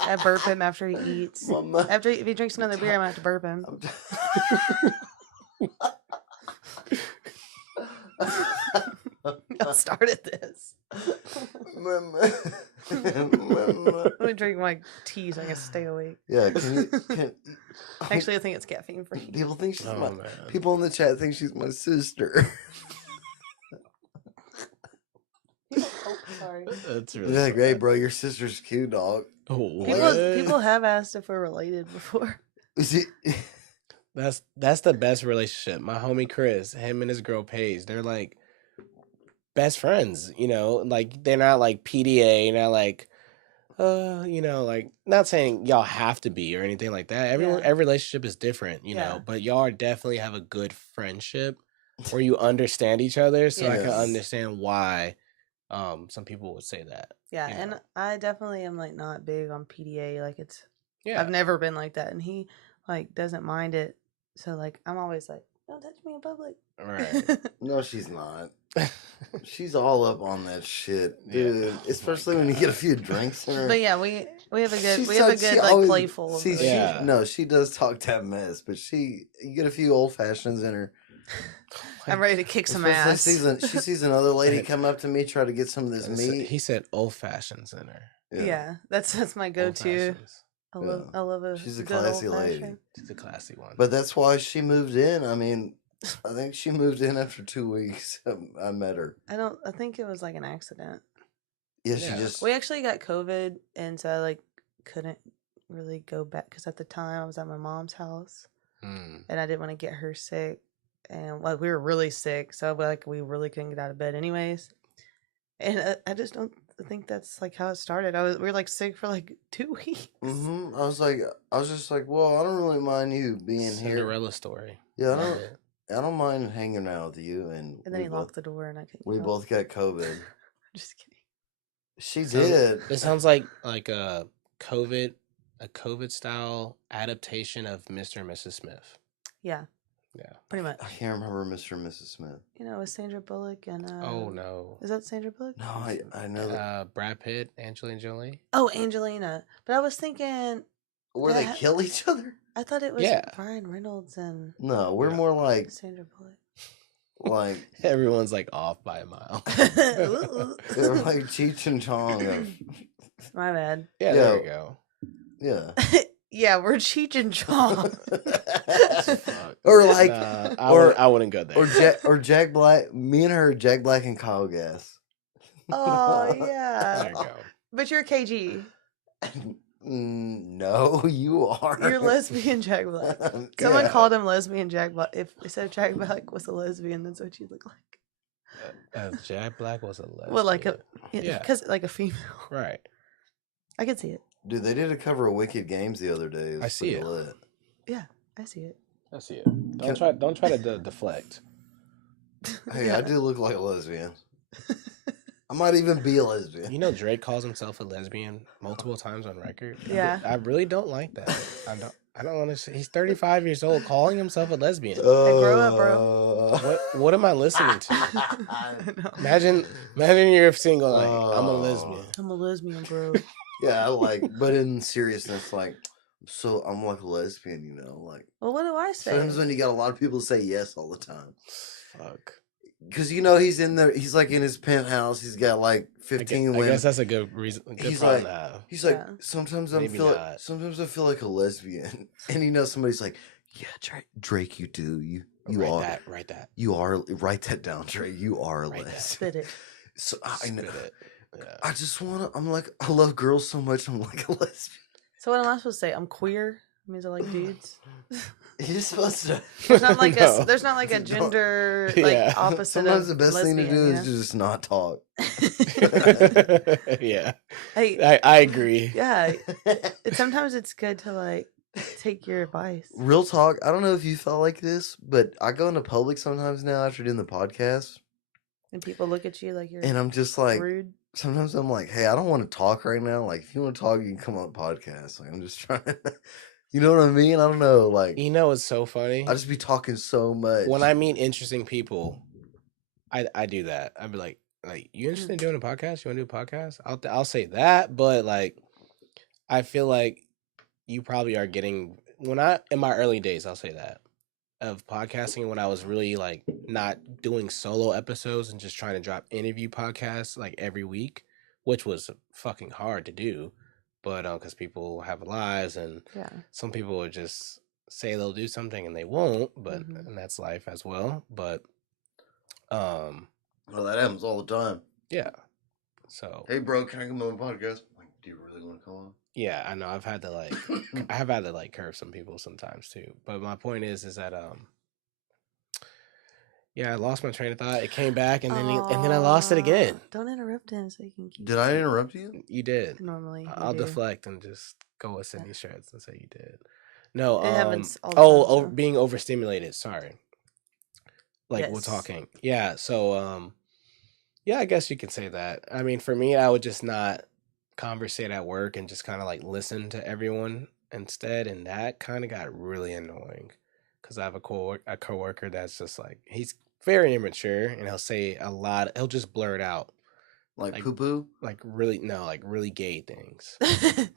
I burp him after he eats. If he drinks another beer, I'm gonna have to burp him. I started this. Let me drink my tea so I can stay awake. Yeah, Actually, I think it's caffeine free. people think she's Oh, my man. people in the chat think she's my sister. Oh, sorry. That's really Yeah, great, sad. bro. Your sister's cute, dog. People have asked if we're related before. Is it? That's the best relationship. My homie Chris, him and his girl Paige, they're like best friends, you know, like they're not like PDA, not like you know, like not saying y'all have to be or anything like that. Yeah. Every relationship is different, you Yeah. know, but y'all definitely have a good friendship where you understand each other. So I can Yes. understand why some people would say that. Yeah, you and know. I definitely am like not big on PDA. Like it's Yeah. I've never been like that, and he like doesn't mind it. So like I'm always like, don't touch me in public. Right. No, she's not. She's all up on that shit, Yeah. dude. Oh Especially my when you get a God. few drinks in her. But yeah, we have a good She's like always- playful. See, Yeah. she does talk that mess, but you get a few old fashions in her. I'm ready to kick some Especially ass. she sees another lady come up to me, try to get some of this meat. He said old fashions in her. Yeah, that's my Old go-to. fashions. I love a. She's a good classy old-fashioned. lady. She's a classy one. But that's why she moved in. I mean, I think she moved in after 2 weeks. I met her. I think it was like an accident. Yeah, Yeah. she just. We actually got COVID, and so I like couldn't really go back because at the time I was at my mom's house, Mm. and I didn't want to get her sick, and like we were really sick, so like we really couldn't get out of bed anyways. And I just don't think that's like how it started. We were like sick for like 2 weeks. Mm-hmm. I was just like, well, I don't really mind you being here. Cinderella story. Yeah, Love it. I don't mind hanging out with you. And And then he locked the door, and I couldn't. We come. both got COVID. Just kidding. She So, did. It sounds like a COVID style adaptation of Mr. and Mrs. Smith. Yeah, Yeah. pretty much. I can't remember Mr. and Mrs. Smith. You know, with Sandra Bullock and Oh no. is that Sandra Bullock? No, I know. That. Brad Pitt, Angelina Jolie. Oh, Angelina. But I was thinking, Where they that- kill each other? I thought it was Yeah. Ryan Reynolds and No, we're more like Sandra Bullock. Everyone's like off by a mile. they're like Cheech and Chong. My bad. Yeah, there we go. Yeah. Yeah, we're Cheech and Chong. Fuck. Or like, Nah, or- I wouldn't go there. or Jack Black. Me and her, Jack Black and Kyle Gass. Oh There yeah, you go. but you're KG. No, you are. You're lesbian Jack Black. Someone called him lesbian Jack Black. If they said Jack Black was a lesbian, that's what you look like. Jack Black was a lesbian. Well, like Yeah. because like a female. Right. I can see it. Dude, they did a cover of Wicked Games the other day. It was I see pretty it. lit. Yeah, I see it. I see it. Don't try to deflect. Hey, I do look like a lesbian. I might even be a lesbian. You know, Drake calls himself a lesbian multiple times on record. Yeah. I really don't like that. I don't want to say he's 35 years old calling himself a lesbian. grow up, bro. What am I listening to? I know. Imagine you're single like I'm a lesbian. I'm a lesbian, bro. Yeah, but in seriousness, like, so I'm like a lesbian, you know, like. Well, what do I say? Sometimes when you got a lot of people say yes all the time. Fuck. Because, you know, he's in there, he's like in his penthouse, he's got like 15 I women. guess that's a good reason. Good He's problem like- to have. He's like, Yeah. sometimes Maybe not. sometimes I feel like a lesbian. And you know, somebody's like, yeah, Drake, you do. You Write that. You are, write that down, Drake. You are a Write that. lesbian. Spit it. So I know. Spit it. Yeah. I just want to, I'm like, I love girls so much, I'm like a lesbian. So what am I supposed to say? I'm queer. It means I like dudes. You're supposed to. There's not like No. there's not like a gender like Yeah. opposite. Sometimes of the best thing to do lesbian, is just not talk. Yeah. Hey, I agree. yeah. Sometimes it's good to like take your advice. Real talk, I don't know if you felt like this, but I go into public sometimes now after doing the podcast, And people look at you like you're and I'm just like, rude. sometimes I'm like, hey, I don't want to talk right now. Like, if you want to talk, you can come on the podcast. Like, I'm just trying to, you know what I mean? I don't know. Like, You know, it's so funny. I just be talking so much. When I meet interesting people, I do that. I'd be like, you interested in doing a podcast? You want to do a podcast? I'll say that, but like, I feel like you probably are getting in my early days, I'll say that of podcasting when I was really like not doing solo episodes and just trying to drop interview podcasts like every week which was fucking hard to do, but because people have lives and some people would just say they'll do something and they won't, but and that's life as well. But well, that happens all the time. Yeah. So hey, bro, can I come on my podcast? I'm like, do you really want to come on? Yeah, I know. I've had to like curve some people sometimes too. But my point is that yeah, I lost my train of thought. It came back and then I lost it again. Don't interrupt him so you can keep. Did I interrupt you? You did. Normally, I'll deflect and just go with Sydney Shreds and say you did. No, it happens all the time, being overstimulated. Sorry. Like we're talking. Yeah. So yeah, I guess you can say that. I mean, for me, I would just not conversate at work and just kind of like listen to everyone instead, and that kind of got really annoying because I have a coworker that's just like, he's very immature and he'll say a lot. He'll just blur it out, like poo poo, like really gay things.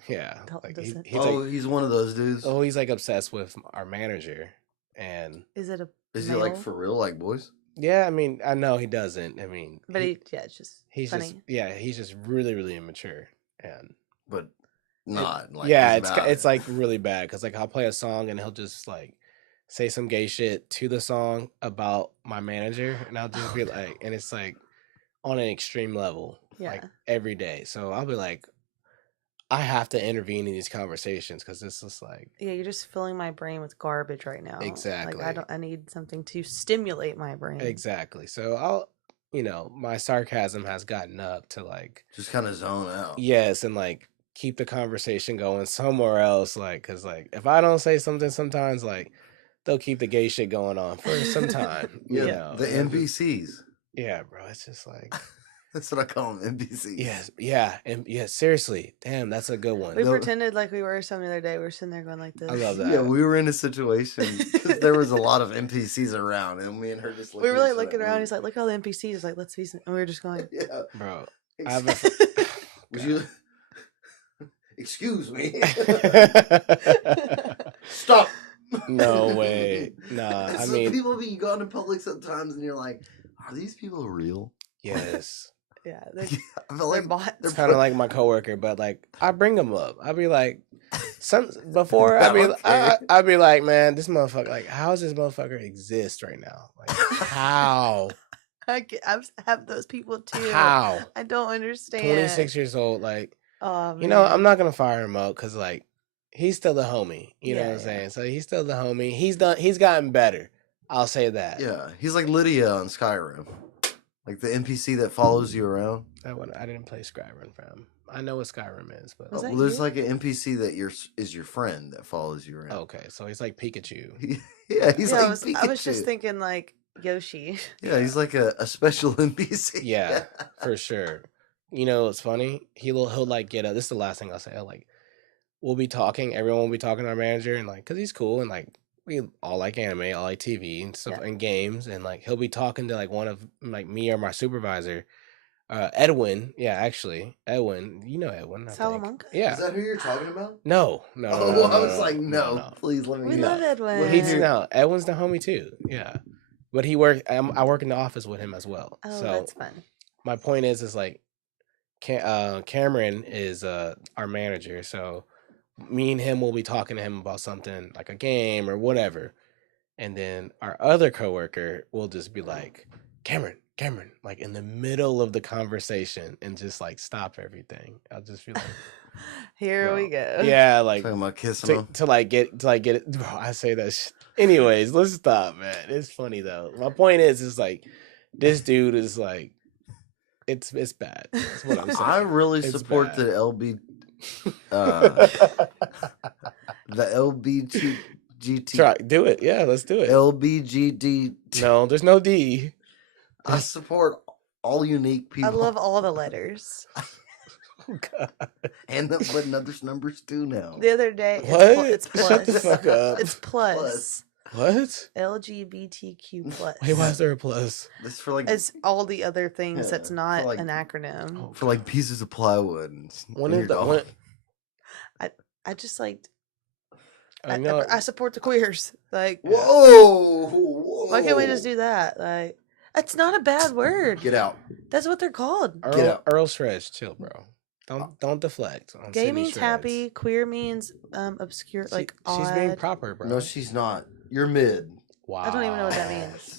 Yeah, like he's one of those dudes. Oh, he's like obsessed with our manager, and is he like for real, like boys? Yeah, I mean, I know he doesn't. I mean, but it's just he's funny. He's just really, really immature, and but not like it's like really bad because like I'll play a song and he'll just like say some gay shit to the song about my manager, and I'll just be like, and it's like on an extreme level, like every day. So I'll be like, I have to intervene in these conversations because this is like, you're just filling my brain with garbage right now. Exactly. Like I need something to stimulate my brain. Exactly. So my sarcasm has gotten up to like just kind of zone out. Yes, and like keep the conversation going somewhere else, like because like if I don't say something, sometimes like they'll keep the gay shit going on for some time. You know, the NPCs. Yeah, bro, it's just like that's what I call them, NPCs. Yes, yeah, and seriously, damn, that's a good one. We pretended like we were some the other day. We were sitting there going like this. I love that. Yeah, we were in a situation because there was a lot of NPCs around, and me and her just we were like looking around. He's like, "Look at all the NPCs." He's like, "Let's be," and we were just going, "Yeah, bro." Would you excuse me? Stop. No way. Nah, I mean, people be going in public sometimes, and you're like, "Are these people real?" Yes. Yeah, I feel like they're kind of like my coworker, but like I bring them up. I'd be like, I'd be like, man, this motherfucker, like, how does this motherfucker exist right now? Like, how? I have those people too. How? I don't understand. 26 years old, like, oh, you know, I'm not gonna fire him up because like he's still the homie. You know what I'm saying? So he's still the homie. He's gotten better. I'll say that. Yeah, he's like Lydia on Skyrim. Like the NPC that follows you around. I didn't play Skyrim, fam. I know what Skyrim is, but there's like an NPC that is your friend that follows you around. Okay, so he's like Pikachu. Yeah, he's like Pikachu. I was just thinking like Yoshi. Yeah, he's like a special NPC. Yeah, for sure. You know, it's funny. He'll like get up. This is the last thing I'll say. We'll be talking. Everyone will be talking to our manager, and like, cause he's cool, and like we all like anime, all like TV and stuff, and games, and like he'll be talking to like one of like me or my supervisor, Edwin. Yeah, actually, Edwin. You know Edwin. Salamanca. Yeah. Is that who you're talking about? No. Oh, I was like, no. Please let me. We love Edwin. Edwin's the homie too. Yeah, but I work in the office with him as well. Oh, so that's fun. My point is like, Cameron is our manager, so me and him will be talking to him about something like a game or whatever, and then our other coworker will just be like, Cameron, like in the middle of the conversation, and just like stop everything. I'll just be like, here we go. Yeah, like talking about kissing him to get it. Bro, I say that. Anyways, let's stop, man. It's funny though. My point is like this dude is like, it's bad. That's what I'm saying. I really support the the LBGT. Try do it. Yeah, let's do it. LBGD. No, there's no D. I support all unique people. I love all the letters. Oh, God. And but there's numbers too now. The other day, what? It's plus. Shut the fuck up. It's plus. What? LGBTQ plus. Wait, why is there a plus? That's for like. It's all the other things. That's not like, an acronym. For like pieces of plywood. I just like. I support the queers. Like, whoa! Why can't we just do that? Like, That's not a bad word. Get out. That's what they're called. Get out. Earl Shreds, chill, bro. Don't deflect. On Gay Sydney means Shreds. happy. Queer means obscure, like she's odd. being proper, bro. No, she's not. You're mid. Wow. I don't even know what that means.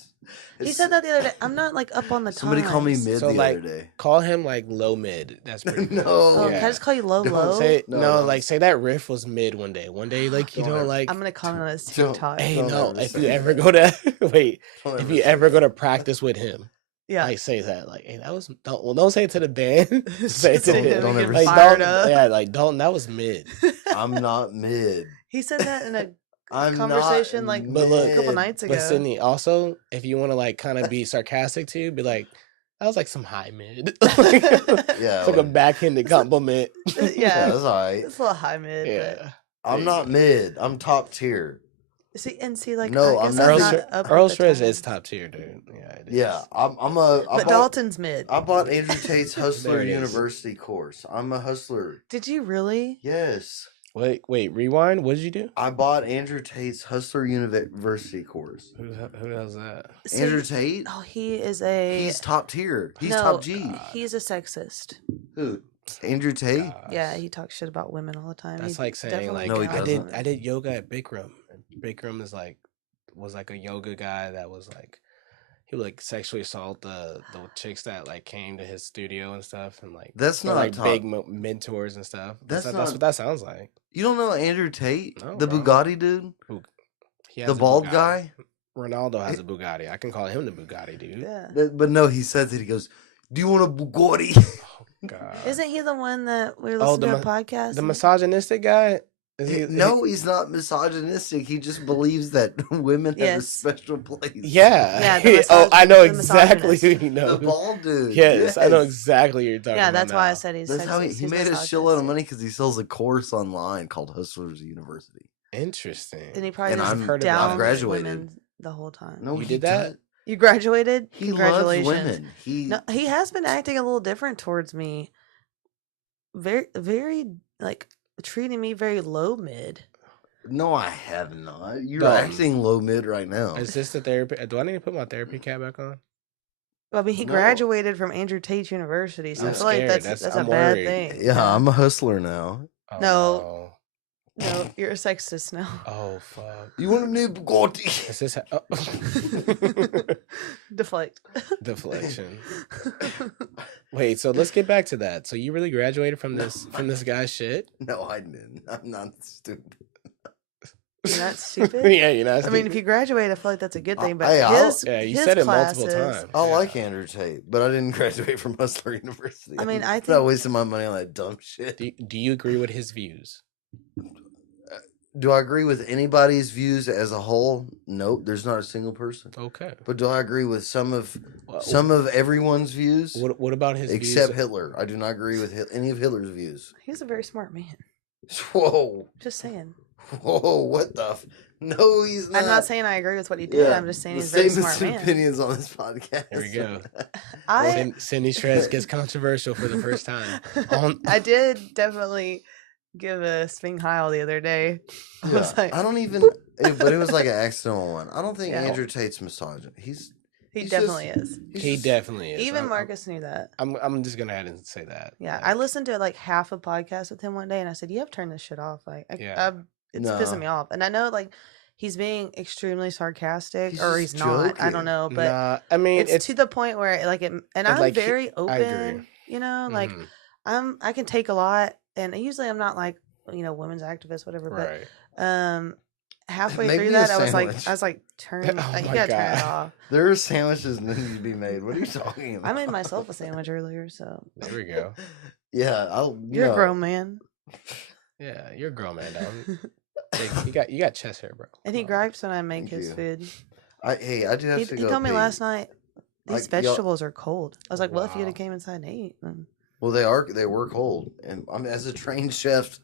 He It's- said that the other day. I'm not like up on the Somebody called me times. mid So, the like, other day. Call him like low mid. That's pretty cool. No. Oh, Yeah. can I just call you low Don't low? Say No, no, no. like say that riff was mid one day. One day, like you Don't don't ever- like. I'm gonna comment on his Don't- TikTok. Hey, Don't no. ever If say you that. ever go to wait, Don't if ever you say ever that. go to practice with him, Yeah. like say that, like, hey, that was don't say it to the band. say it to Don't- him. don't ever Like, say fired don't, up. yeah, like don't. That was mid. I'm not mid. He said that in a I'm conversation not like But look, a couple mid. nights ago. But Sydney, also, if you want to like kind of be sarcastic too, be like, that was like some high mid. Yeah, It's like a like- backhanded compliment. Yeah, Yeah. that's all right. It's a little high mid. Yeah. I'm not mid. I'm top tier. But see, like No, I I'm guess not I'm Earl, not mid. up Earl with the Shreds times. is top tier, dude. Yeah, it is. Yeah, I'm a. But Dalton's mid. I bought Andrew Tate's Hustler There it is. University course. I'm a hustler. Did you really? Yes. Wait, rewind. What did you do? I bought Andrew Tate's Hustler University course. Who the hell's that? See, Andrew Tate? Oh, he is a. He's top tier. He's no, top G. He's a sexist. Who? Andrew Tate? Gosh. Yeah, he talks shit about women all the time. That's He like saying definitely like No, he gets doesn't. I did yoga at Bikram. Bikram is like was like a yoga guy that was like he would like sexually assault the chicks that like came to his studio and stuff and like That's they're, not like top. big mentors and stuff. That's That's not- what that sounds like. You don't know Andrew Tate? No, the bro. Bugatti dude? He The has a bald Bugatti. guy? Ronaldo has a Bugatti. I can call him the Bugatti, dude. Yeah. But no, he says it. He goes, "Do you want a Bugatti?" Oh God. Isn't he the one that we Oh, listened the to a ma- podcast? the misogynistic guy? Is he, No, he's not misogynistic. He just believes that women have a Yes. special place. Yeah. Yeah, the oh, I know the exactly who misogynist. you know. The bald dude. Yes, I know exactly what you're talking Yeah, about. that's why I now. said he's That's sexist. how he He's made a shitload of misogynistic. money because he sells a course online called Hustlers University. Interesting. And he probably And just I'm- heard about down it. graduated. women the whole time. No, You he did that? does- You graduated? He loves Congratulations. women. He has been acting a little different towards me. Very, very, like, treating me very low mid. No, I have not. You're Dumb. acting low mid right now. Is this the therapy? Do I need to put my therapy cap back on? I mean, he No. graduated from Andrew Tate University, so I I'm feel like scared. that's I'm a bad worried. thing. Yeah, I'm a hustler now. Oh, No. No, you're a sexist now. Oh fuck. You want a new Bugatti? Is this oh. Deflect. deflection? Wait, so let's get back to that. So you really graduated from this guy's shit? No, I didn't. I'm not stupid. You're not stupid. Yeah, you know. I mean, if you graduate, I feel like that's a good thing. But Hey, I'll- his, yeah, you his said it classes, multiple times. I Yeah. like Andrew Tate, but I didn't graduate from Hustler University. I mean, I I'm not think- wasting my money on that dumb shit. Do you agree with his views? Do I agree with anybody's views as a whole? Nope. There's not a single person. Okay. But do I agree with some of Well, everyone's views? What about his Except views? Hitler. I do not agree with any of Hitler's views. He's a very smart man. Whoa. Just saying. Whoa. What the? No, he's not. I'm not saying I agree with what he did. Yeah, I'm just saying the he's a very statements smart and man. opinions on this podcast. Here we go. I Sydney Shreds gets controversial for the first time. On- I did definitely give a Sving Heil the other day. I Yeah, was like, I don't even. But it was like an accidental one. I don't think Yeah. Andrew Tate's misogynist. he he's definitely just- is. he's he just- definitely is. Even I'm- Marcus knew that. I'm just gonna ahead and say that. Yeah, Like, I listened to like half a podcast with him one day, and I said, "You have to turn this shit off. Like, Yeah. it's No. pissing me off." And I know like he's being extremely sarcastic, He's or just he's not. I joking. don't know, but nah, I mean, it's to the point where like it, and it's I'm like very agree. open. You know, like Mhm, I can take a lot, and usually I'm not like women's activist, whatever. right. But halfway Make through me a that, sandwich. I was like, turn, Oh like, you my gotta turn it God. off. There are sandwiches that need to be made. What are you talking about? I made myself a sandwich earlier, so There we go. Yeah, you're a grown man. Yeah, you're a grown man, dog. You got chest hair, bro. And he Come on. gripes when I make Thank his you. food. I do have He to go. told me pee. last night these Like, y'all- vegetables are cold. I was like, well, if you'd Wow. have came inside and ate, then Well, they were cold, and I'm as a trained chef.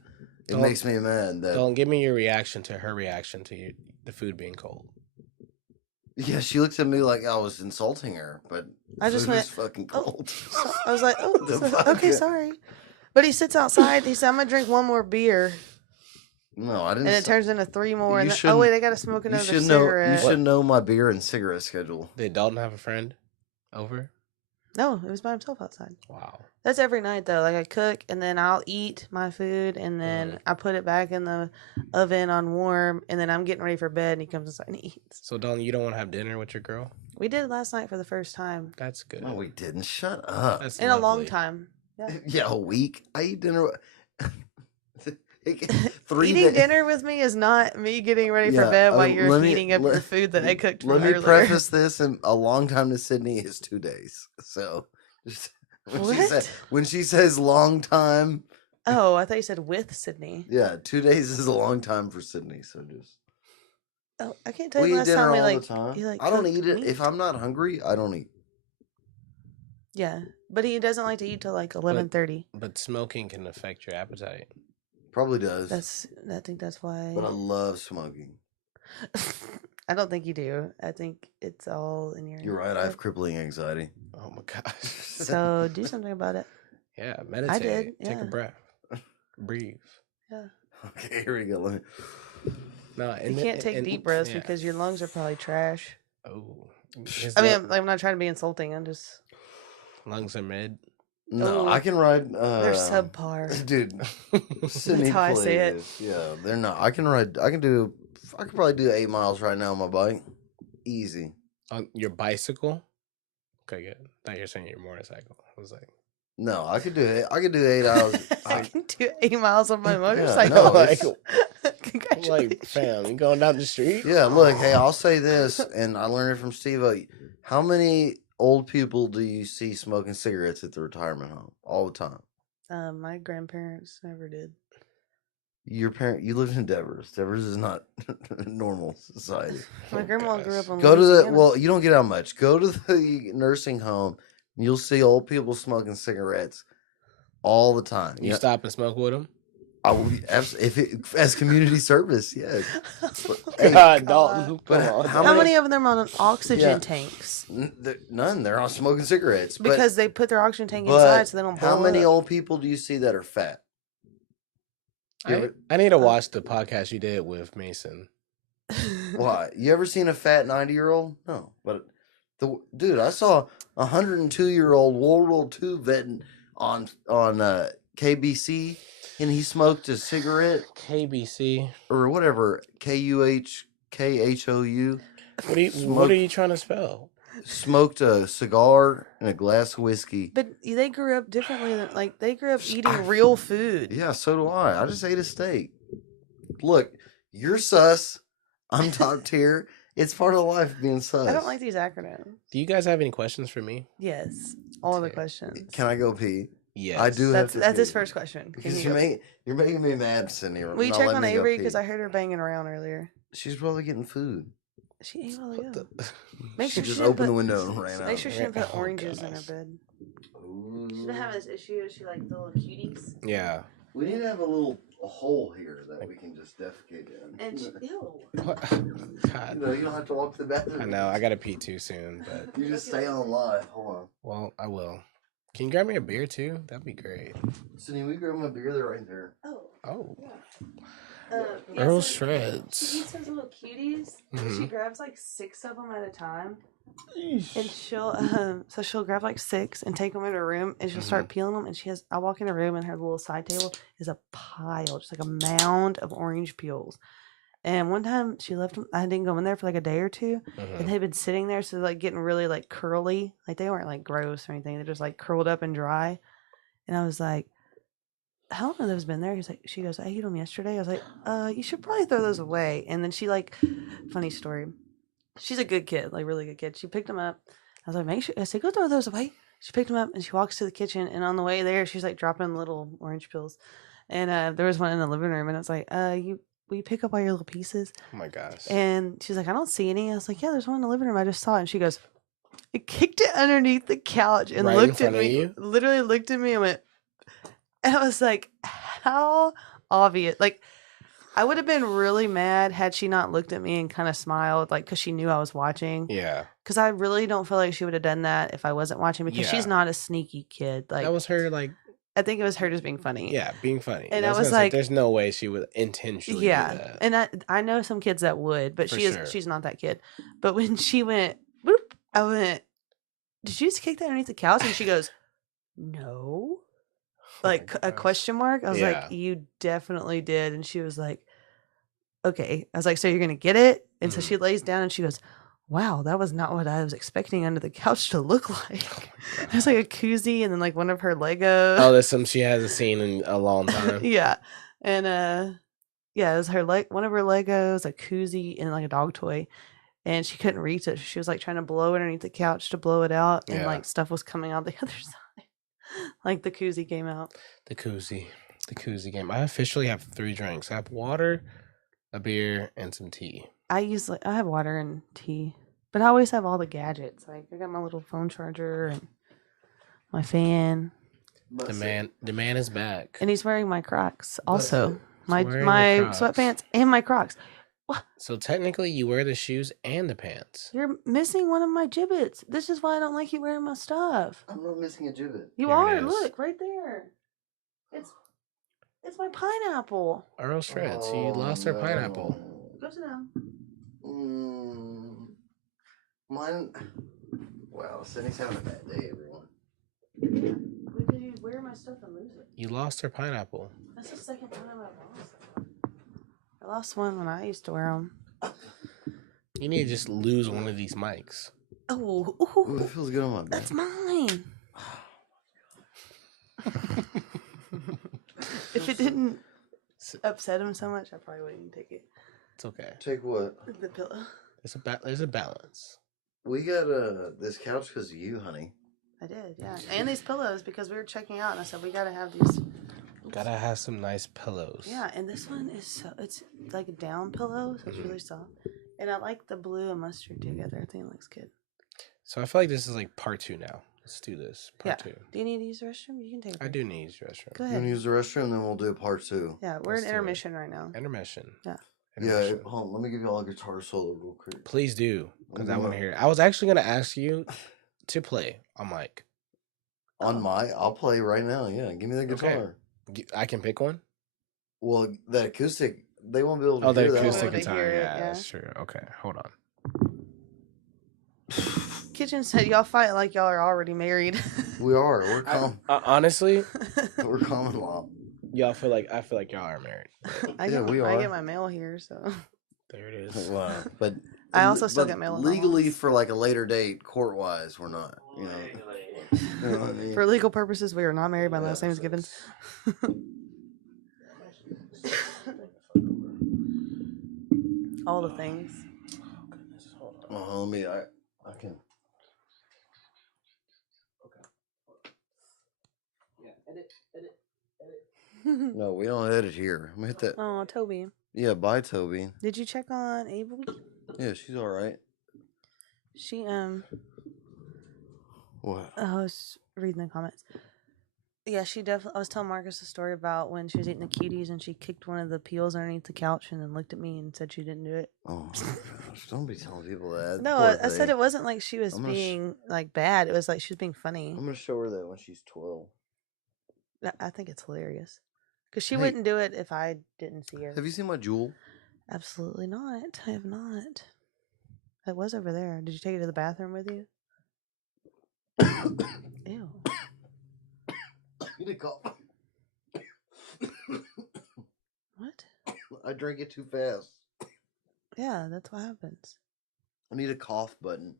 It Don't- makes me mad that. Don't give me your reaction to her reaction to the food being cold. Yeah, she looked at me like I was insulting her, but I just food went, was fucking "Oh." cold. so I was like, oh, The so- fuck? okay, sorry. But he sits outside. He said, I'm gonna drink one more beer, No, I didn't. and it turns into three more. You And then, oh shouldn't- wait, I gotta smoke You another should know. You cigarette. should know my beer and cigarette schedule. Did Dalton have a friend? Over? No, it was by himself outside. Wow. That's every night though. Like I cook and then I'll eat my food and then I put it back in the oven on warm and then I'm getting ready for bed and he comes inside and eats. So you don't want to have dinner with your girl? We did last night for the first time. That's good. No, we didn't. Shut up. That's In a long lovely. time. Yeah. Yeah, a week. I eat dinner. Eating dinner with me is not me getting ready for bed while you're heating up the food that I cooked from earlier. Let me preface this: and a long time to Sydney is 2 days. So, when she says long time, oh, I thought you said with Sydney. Yeah, 2 days is a long time for Sydney. So just. Oh, I can't tell you last time we like. I don't eat it if I'm not hungry. I don't eat. Yeah, but he doesn't like to eat till like 11:30. But smoking can affect your appetite. Probably does. I think that's why. But I love smoking. I don't think you do. I think it's all in your. You're right. I have crippling anxiety. Oh my gosh. So do something about it. Yeah, meditate. I did. Yeah. Take a breath. Breathe. Yeah. Okay, here we go. Let me. No, you can't take deep breaths because your lungs are probably trash. Oh. I mean, I'm not trying to be insulting. I'm just. Lungs are mid. No, I can ride. They're subpar, dude. Sydney, that's how I say it. Yeah, they're not. I can ride. I can probably do 8 miles right now on my bike, easy. On your bicycle? Okay, good. I thought you were saying your motorcycle. I was like, no, I could do it. I could do 8 hours. I can do 8 miles on my motorcycle. Yeah, no, like, congratulations. like, fam, you going down the street? Yeah, look, hey, I'll say this, and I learned it from Steve. How many old people do you see smoking cigarettes at the retirement home all the time? My grandparents never did. You lived in Devers. Devers is not normal society. My grandma grew up on. Go to the you don't get out much. Go to the nursing home. And you'll see old people smoking cigarettes all the time. You stop and smoke with them? As community service, yes. God, Dalton, how many of them are on oxygen tanks? None. They're all smoking cigarettes because they put their oxygen tank inside, so they don't blow How many up. old people do you see that are fat? I need to watch the podcast you did with Mason. Why? You ever seen a fat 90-year-old? No, but dude, I saw a 102-year-old World War II vet on KBC. And he smoked a cigarette. KBC. Or whatever. KUHKHOU. What are you trying to spell? Smoked a cigar and a glass of whiskey. But they grew up differently. They grew up eating real food. Yeah, so do I. I just ate a steak. Look, you're sus. I'm top tier. It's part of life being sus. I don't like these acronyms. Do you guys have any questions for me? Yes. All the questions. Can I go pee? Yes. I do have to. That's his first question. Because you're making me mad, Cindy. Will you check on Avery? Because I heard her banging around earlier. She's probably getting food. She ain't really go. Make sure she just opened the window and ran out. Make sure she didn't put oranges in her bed. She doesn't have this issue. She like the little cuties. Yeah. We need to have a hole here that we can just defecate in. And God. You don't have to walk to the bathroom. I know. I gotta pee too soon, but you just stay on live. Hold on. Well, I will. Can you grab me a beer too? That'd be great. Cindy, we grab my beer. They're right there. Oh. Earl Shreds. She eats those little cuties. She grabs like 6 of them at a time. And she'll grab like 6 and take them in her room and she'll start peeling them. And I walk in her room and her little side table is a pile, just like a mound of orange peels. And one time she left them, I didn't go in there for like a day or 2, and they'd been sitting there, so they're like getting really like curly. Like they weren't like gross or anything. They're just like curled up and dry. And I was like, how long have those been there? She goes, I ate them yesterday. I was like, you should probably throw those away. And then she funny story. She's a good kid, like really good kid. She picked them up. I was like, I said, go throw those away. She picked them up and she walks to the kitchen. And on the way there, she's like dropping little orange peels. And there was one in the living room. And I was like, will you pick up all your little pieces? Oh my gosh. And she's like, I don't see any. I was like, yeah, there's one in the living room. I just saw it. And she goes, it kicked it underneath the couch and looked at me. Literally looked at me and went, and I was like, how obvious. Like, I would have been really mad had she not looked at me and kind of smiled, like, because she knew I was watching. Yeah. Because I really don't feel like she would have done that if I wasn't watching, because she's not a sneaky kid. Like, that was her, like, I think it was her just being funny. Yeah, being funny. And I was like, there's no way she would intentionally do that. And I know some kids that would, but she's not that kid. But when she went, boop, I went, did you just kick that underneath the couch? And she goes, no. Like a gosh. question mark. I was Yeah. like, you definitely did. And she was like, okay. I was like, so you're gonna get it? And so she lays down and she goes, wow, that was not what I was expecting under the couch to look like. There's like a koozie and then like one of her Legos. Oh, there's some she hasn't seen in a long time. Yeah. And yeah, it was her one of her Legos, a koozie, and like a dog toy. And she couldn't reach it. She was like trying to blow it underneath the couch to blow it out, and like stuff was coming out the other side. Like the koozie came out. The koozie game. I officially have 3 drinks. I have water, a beer, and some tea. I have water and tea, but I always have all the gadgets. Like I got my little phone charger and my fan. The man is back, and he's wearing my Crocs also. My Crocs. Sweatpants and my Crocs. What? So technically, you wear the shoes and the pants. You're missing one of my gibbets. This is why I don't like you wearing my stuff. I'm not missing a gibbet. You Here it are. is. Look right there. It's my pineapple. Earl Shreds. You lost her pineapple. Go sit down. Mine. Wow, Sydney's having a bad day, everyone. Yeah, because you wear my stuff and lose it. You lost her pineapple. That's the second time I've lost it. I lost one when I used to wear them. You need to just lose one of these mics. Oh, Ooh, it feels good on my back. that's mine. If it didn't upset him so much, I probably wouldn't even take it. It's okay. Take what? The pillow. There's a balance. We got this couch because of you, honey. I did, yeah. And these pillows because we were checking out and I said, we got to have these. Gotta have some nice pillows. Yeah, and this one is it's like a down pillow, so it's really soft. And I like the blue and mustard together. I think it looks good. So I feel like this is like part 2 now. Let's do this. Part 2. Do you need to use the restroom? You can take a break. I do need to use the restroom. Go You ahead. want to use the restroom, then we'll do part 2. Yeah, we're Let's in do it. intermission right now. Intermission. Yeah. Yeah, hold on. Let me give you all a guitar solo real quick. Please do, because I want to hear it. I was actually going to ask you to play on mic. I'll play right now. Yeah, give me the guitar. Okay. I can pick one? Well, that acoustic, they won't be able to Oh, the hear that acoustic one. They guitar. hear it, Yeah, yeah. that's true. Okay, hold on. Kitchen said y'all fight like y'all are already married. We are. We're common. Honestly, We're common law. I feel like y'all are married. We I are. get my mail here, so. There it is. Wow. But I also still get mail at my legally house. for like a later date, court wise, we're not. You know. You know what I mean? For legal purposes, we are not married. My last name is Gibbons. All the things. Oh, goodness. Hold on. Oh, let me. I can. Yeah, edit. No, we don't edit here. I'm gonna hit that. Oh, Toby. Yeah, bye, Toby. Did you check on Avery? Yeah, she's all right. She What? I was reading the comments. Yeah, she definitely. I was telling Marcus a story about when she was eating the cuties and she kicked one of the peels underneath the couch and then looked at me and said she didn't do it. Oh my gosh! Don't be telling people that. No, Poor I said thing. it wasn't like she was I'm gonna being like bad. It was like she was being funny. I'm gonna show her that when she's 12. I think it's hilarious because she Hey. wouldn't do it if I didn't see her. Have you seen my jewel? Absolutely not. I have not. It was over there. Did you take it to the bathroom with you? Ew. You need cough. What? I drank it too fast. Yeah, that's what happens. I need a cough button.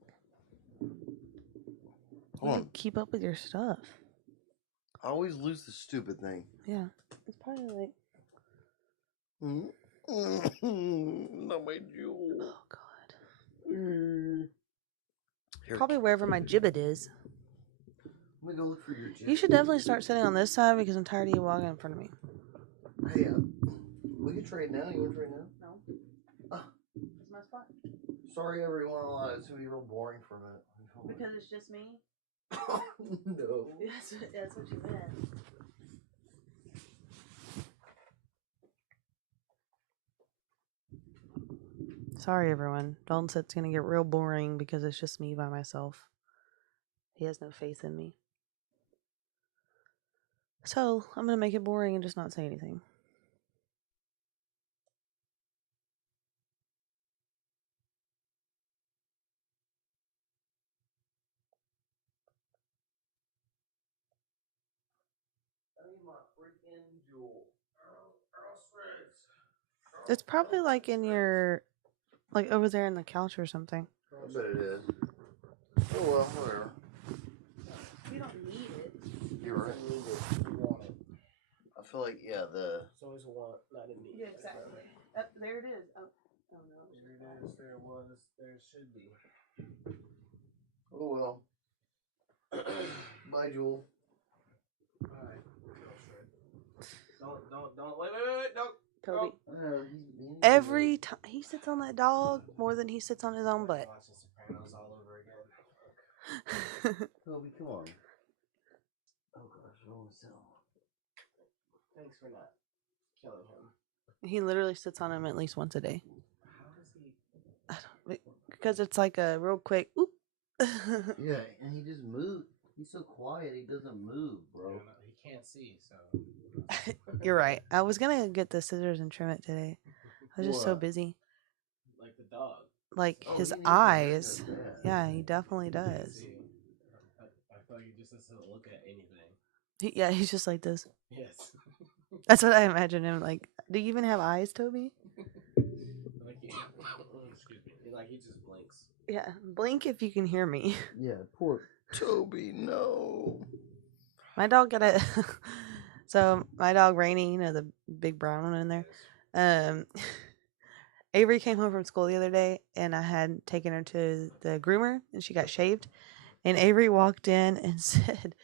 You Hold on. keep up with your stuff. I always lose the stupid thing. Yeah. It's probably like, Not my jewel. oh God. Here, Probably wherever my gibbet is. let me go look for your jewel. You should definitely start sitting on this side because I'm tired of you walking in front of me. Hey, we can trade now. You want to trade now? No. Ah. It's my spot. Sorry, everyone. It's gonna be real boring for a minute. Because it's just me? No. That's what you meant. Sorry, everyone. Dalton said it's going to get real boring because it's just me by myself. He has no faith in me. So, I'm going to make it boring and just not say anything. It's probably like in your, like over there in the couch or something. I bet it is. Oh well, whatever. You don't need it. You're right. You want it. I feel like It's always a want, not a need. Yeah, exactly. There it is. Oh no. There it is. There it was. There it should be. Oh well. Bye, Jewel. Alright. Don't. Wait. Don't. Toby. He Every time he sits on that dog more than he sits on his own butt. Watching Sopranos all over again. Toby, come on. Oh gosh, roll himself. Thanks for not killing him. He literally sits on him at least once a day. How does he? Because it's like a real quick. Oop. Yeah, and he just moved. He's so quiet. He doesn't move, bro. He can't see, so. You're right. I was gonna get the scissors and trim it today. I was just so What? busy. Like the dog. Like Oh, his he needs a eyes. haircut bad. Yeah, he definitely does. See, I feel like he just doesn't look at anything. Yeah, he's just like this. Yes. That's what I imagine him like. Do you even have eyes, Toby? Like excuse me. Like he just blinks. Yeah, blink if you can hear me. Yeah, poor Toby. No. My dog got a. So my dog Rainy, you know the big brown one in there. Avery came home from school the other day, and I had taken her to the groomer, and she got shaved. And Avery walked in and said,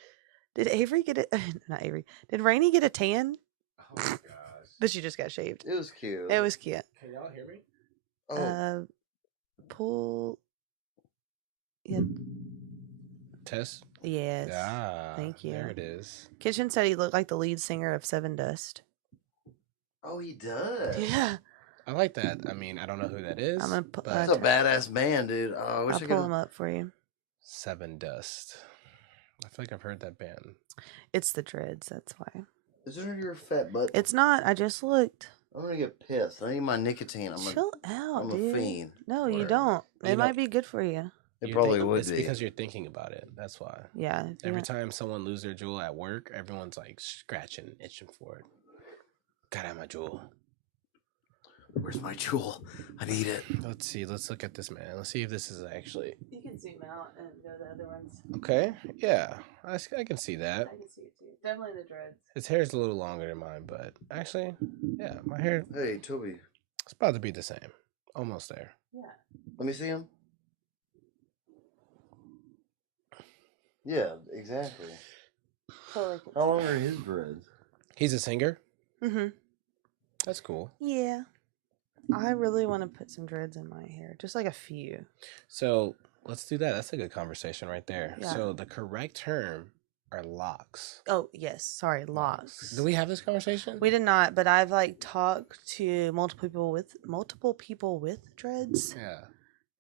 "Did Avery get it? Not Avery. Did Rainy get a tan?" Oh my gosh. But she just got shaved. It was cute. It was cute. Can y'all hear me? Oh, Pull. Yeah. Test. Yes. Thank you. There it is. Kitchen said he looked like the lead singer of Seven Dust. oh, he does. Yeah. I like that. I mean, I don't know who that is. I'm gonna put. but That's a badass man, dude. Oh, I wish I'll I pull could. him up for you. Seven Dust. I feel like I've heard that band. It's the dreads. That's why. Is it your fat butt? It's not. I just looked. I'm gonna get pissed. I need my nicotine. Chill out, I'm dude. a fiend. No, you Word. don't. You It know- might be good for you. It You probably think- would it's be. because you're thinking about it. That's why. Yeah. if you Every don't- time someone loses their jewel at work, everyone's like scratching, itching for it. Gotta have my jewel. Where's my jewel? I need it. Let's see. Let's look at this man. Let's see if this is actually You can zoom out and go to the other ones. okay. Yeah, I can see that. I can see it too. Definitely the dreads. His hair's a little longer than mine, but actually, yeah, my hair Hey, Toby. it's about to be the same. Almost there. Yeah. Let me see him. Yeah, exactly. Totally. How long are his dreads? He's a singer. Mm-hmm. That's cool. Yeah. I really want to put some dreads in my hair. Just like a few. So let's do that. That's a good conversation right there. Yeah. So the correct term are locks. Oh, yes. Sorry. Locks. Do we have this conversation? We did not, but I've like talked to multiple people with dreads, Yeah.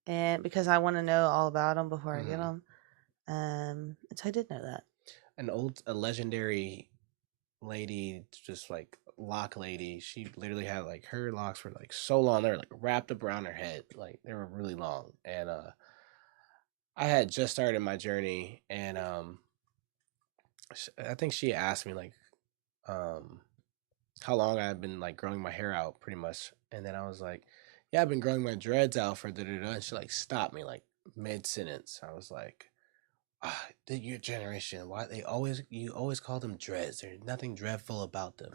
and because I want to know all about them before I get Mhm. them. And so I did know that. A legendary lady, just like lock lady. She literally had like her locks were like so long, they were like wrapped up around her head, like they were really long. And I had just started my journey, and I think she asked me like how long I had been like growing my hair out, pretty much. And then I was like, yeah, I've been growing my dreads out for da-da-da. And she like stopped me like mid sentence. I was like, your generation, why you always call them dreads. There's nothing dreadful about them.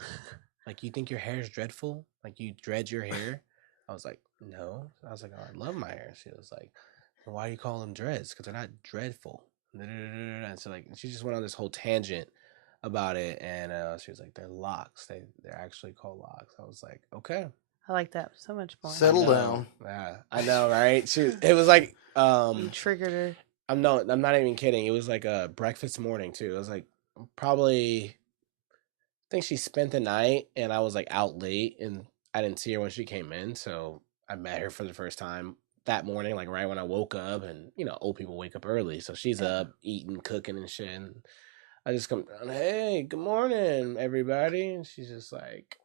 Like, you think your hair is dreadful? Like, you dread your hair? I was like, no. I was like, oh, I love my hair. She was like, well, why do you call them dreads? Because they're not dreadful. And so like she just went on this whole tangent about it, and she was like, they're locks. They're actually called locks. I was like, okay. I like that so much more. Settle I know. down. Yeah, I know, right? It was like You triggered her. I'm not even kidding. It was like a breakfast morning too. It was like probably I think she spent the night, and I was like out late, and I didn't see her when she came in, so I met her for the first time that morning, like right when I woke up. And you know, old people wake up early, so she's up eating, cooking and shit. And I just come down, hey, good morning, everybody. And she's just like,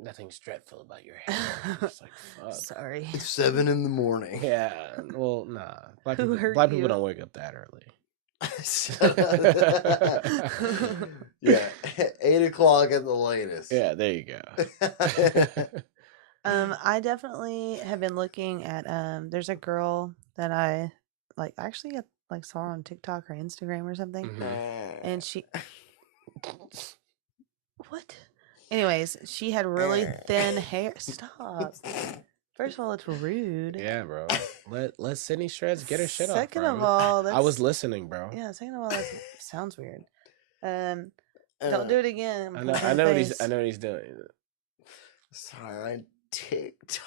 nothing's dreadful about your hair. I'm just like, fuck. Sorry. It's 7 in the morning. Yeah, well, nah. Black Who people, hurt black people you? don't wake up that early. Yeah, 8 o'clock at the latest. Yeah, there you go. I definitely have been looking at there's a girl that I actually saw on TikTok or Instagram or something. And she what? Anyways, she had really thin hair. Stop. First of all, it's rude. Yeah, bro. Let Sydney Shreds get her shit off. Second bro. of all, I was listening, bro. Yeah, second of all, that sounds weird. Don't do it again. I know what he's doing. Sorry, on TikTok.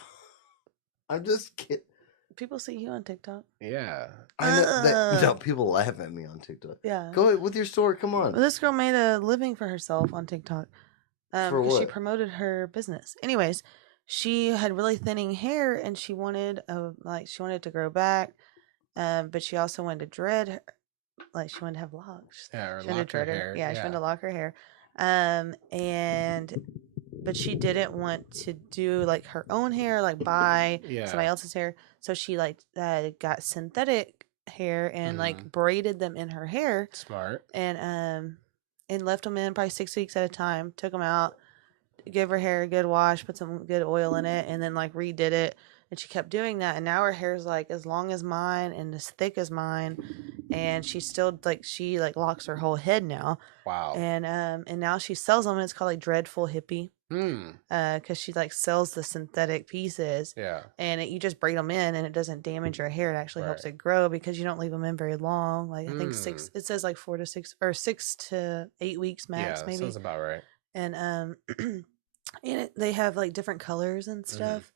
I'm just kidding. People see you on TikTok. Yeah. I know that. No, people laugh at me on TikTok. Yeah. Go ahead with your story. Come on. Well, this girl made a living for herself on TikTok. For what? She promoted her business. Anyways, she had really thinning hair, and she wanted to grow back, but she also wanted to dread her. Like she wanted to have locks. Yeah, or she wanted lock to dread her her. hair. Yeah, she wanted to lock her hair. But she didn't want to do like her own hair, like buy somebody else's hair. So she got synthetic hair and like braided them in her hair. Smart. And left them in probably 6 weeks at a time. Took them out, gave her hair a good wash, put some good oil in it, and then like redid it. And she kept doing that, and now her hair's like as long as mine and as thick as mine, and she still she locks her whole head now. Wow. And now she sells them, and it's called like Dreadful Hippie. Because she like sells the synthetic pieces. Yeah. And you just braid them in, and it doesn't damage your hair. It actually helps it grow because you don't leave them in very long. Like I think 6. It says like 4 to 6 or 6 to 8 weeks max. Yeah, maybe sounds about right. And and they have like different colors and stuff.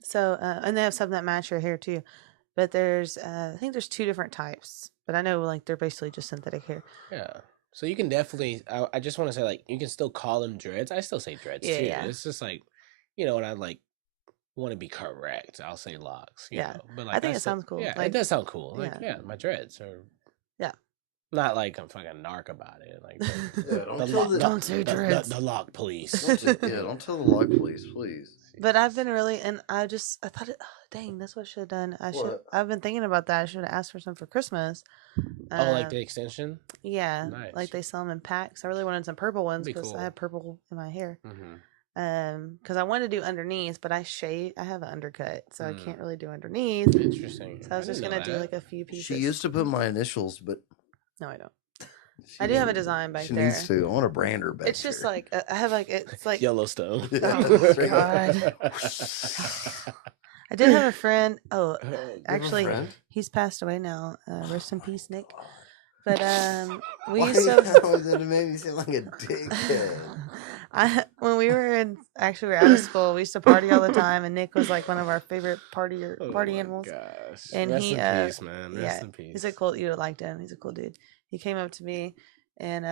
So and they have some that match your hair too. But there's I think there's 2 different types. But I know like they're basically just synthetic hair. Yeah. So you can definitely. I just want to say like you can still call them dreads. I still say dreads too. Yeah. It's just like, when I like want to be correct, I'll say locks. You know? But like I think it sounds cool. Yeah, like, it does sound cool. Like my dreads are. Yeah. Not like I'm fucking narc about it. Like don't say dreads. The lock police. Don't tell the lock police, please. But I've been really, and I thought, dang, that's what I should have done. I've been thinking about that. I should have asked for some for Christmas. Like the extension? Yeah. Nice. Like they sell them in packs. I really wanted some purple ones because cool. I have purple in my hair. Because I wanted to do underneath, but I have an undercut, so I can't really do underneath. Interesting. So I was just going to do like a few pieces. She used to put my initials, but... No, I don't. I do have a design back there. She needs to. I want to brand her back. It's just like I have like it's like Yellowstone. Oh God! I did have a friend. Oh, actually, he's passed away now. Rest in peace, Nick. But we used to. That made me seem like a dickhead. When we were out of school, we used to party all the time, and Nick was like one of our favorite party animals. Gosh. And Rest in peace, man. Rest in peace. He's a cool. You would have liked him. He's a cool dude. He came up to me, and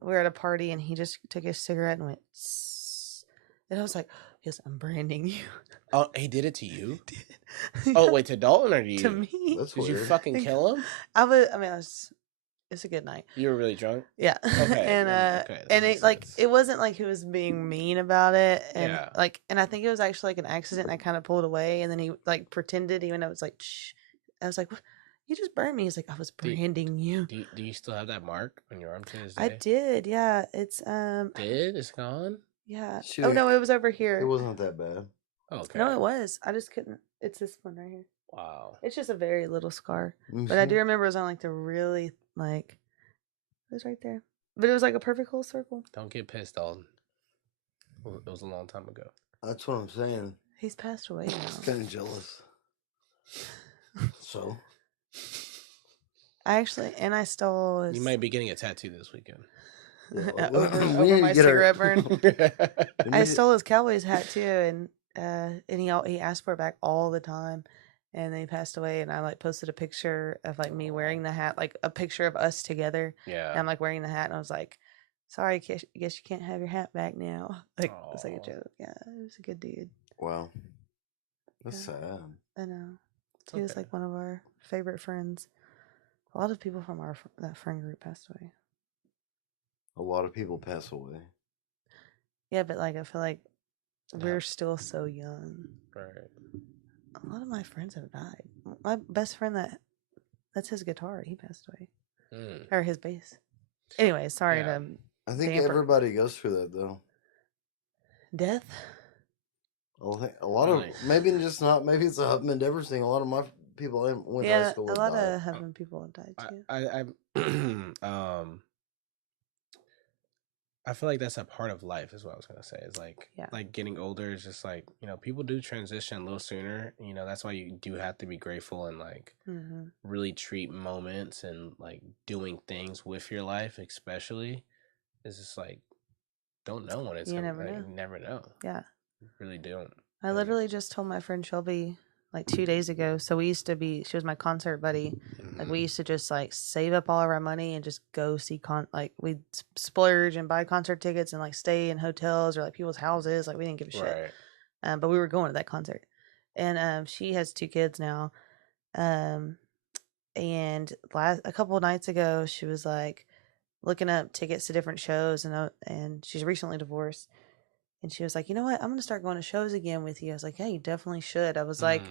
we were at a party, and he just took his cigarette and went, Sss. And I was like, "Yes, I'm branding you." Oh, he did it to you? Oh, wait, to Dalton or to you? To me. That's Did weird. you fucking kill him? It's a good night. You were really drunk? Yeah. Okay. And it wasn't like he was being mean about it. And and I think it was actually like an accident, and I kind of pulled away, and then he like pretended, even though it was like, shh. I was like, what? You just burned me. He's like, I was branding you. Do you still have that mark on your arm to this day? I did, yeah. It's It's gone? Yeah. Shoot. Oh no, it was over here. It wasn't that bad. Okay. No, it was. I just couldn't. It's this one right here. Wow. It's just a very little scar. But I do remember it was on like the really like it was right there. But it was like a perfect whole circle. Don't get pissed, Dalton. It was a long time ago. That's what I'm saying. He's passed away now. I'm kind of jealous. So? I stole his... You might be getting a tattoo this weekend. over my cigarette burn. I stole his Cowboys hat too, and he asked for it back all the time. And then he passed away, and I like posted a picture of like me wearing the hat, like a picture of us together. Yeah. And I'm like wearing the hat, and I was like, "Sorry, I guess you can't have your hat back now." Like it's like a joke. Yeah, he was a good dude. Wow, that's sad. I know. He was like one of our favorite friends. A lot of people from that friend group passed away. A lot of people pass away. Yeah, but like I feel like we're still so young. Right. A lot of my friends have died. My best friend that That's his guitar. He passed away. Mm. Or his bass. Anyway, sorry Yeah. to I think Damper. everybody goes through that though. death. A lot of Really? maybe just not. Maybe it's a Huffman Endeavor thing. A lot of my people I went to high Yeah, school a with lot died. of Huffman people have died too. I feel like that's a part of life is what I was gonna say. Is like Yeah. like getting older is just like, you know, people do transition a little sooner. You know, that's why you do have to be grateful and like Mm-hmm. really treat moments and like doing things with your life, especially. It's just like don't know when it's You gonna never like know. you never know. Yeah. You really don't. I Like, literally just told my friend Shelby like 2 days ago. So we used to be, she was my concert buddy. Like we used to just like save up all of our money and just go see like we'd splurge and buy concert tickets and like stay in hotels or like people's houses. Like we didn't give a shit. right. But we were going to that concert. And she has 2 kids now. And a couple of nights ago, she was like looking up tickets to different shows, and she's recently divorced. And she was like, you know what? I'm going to start going to shows again with you. I was like, yeah, you definitely should. I was like,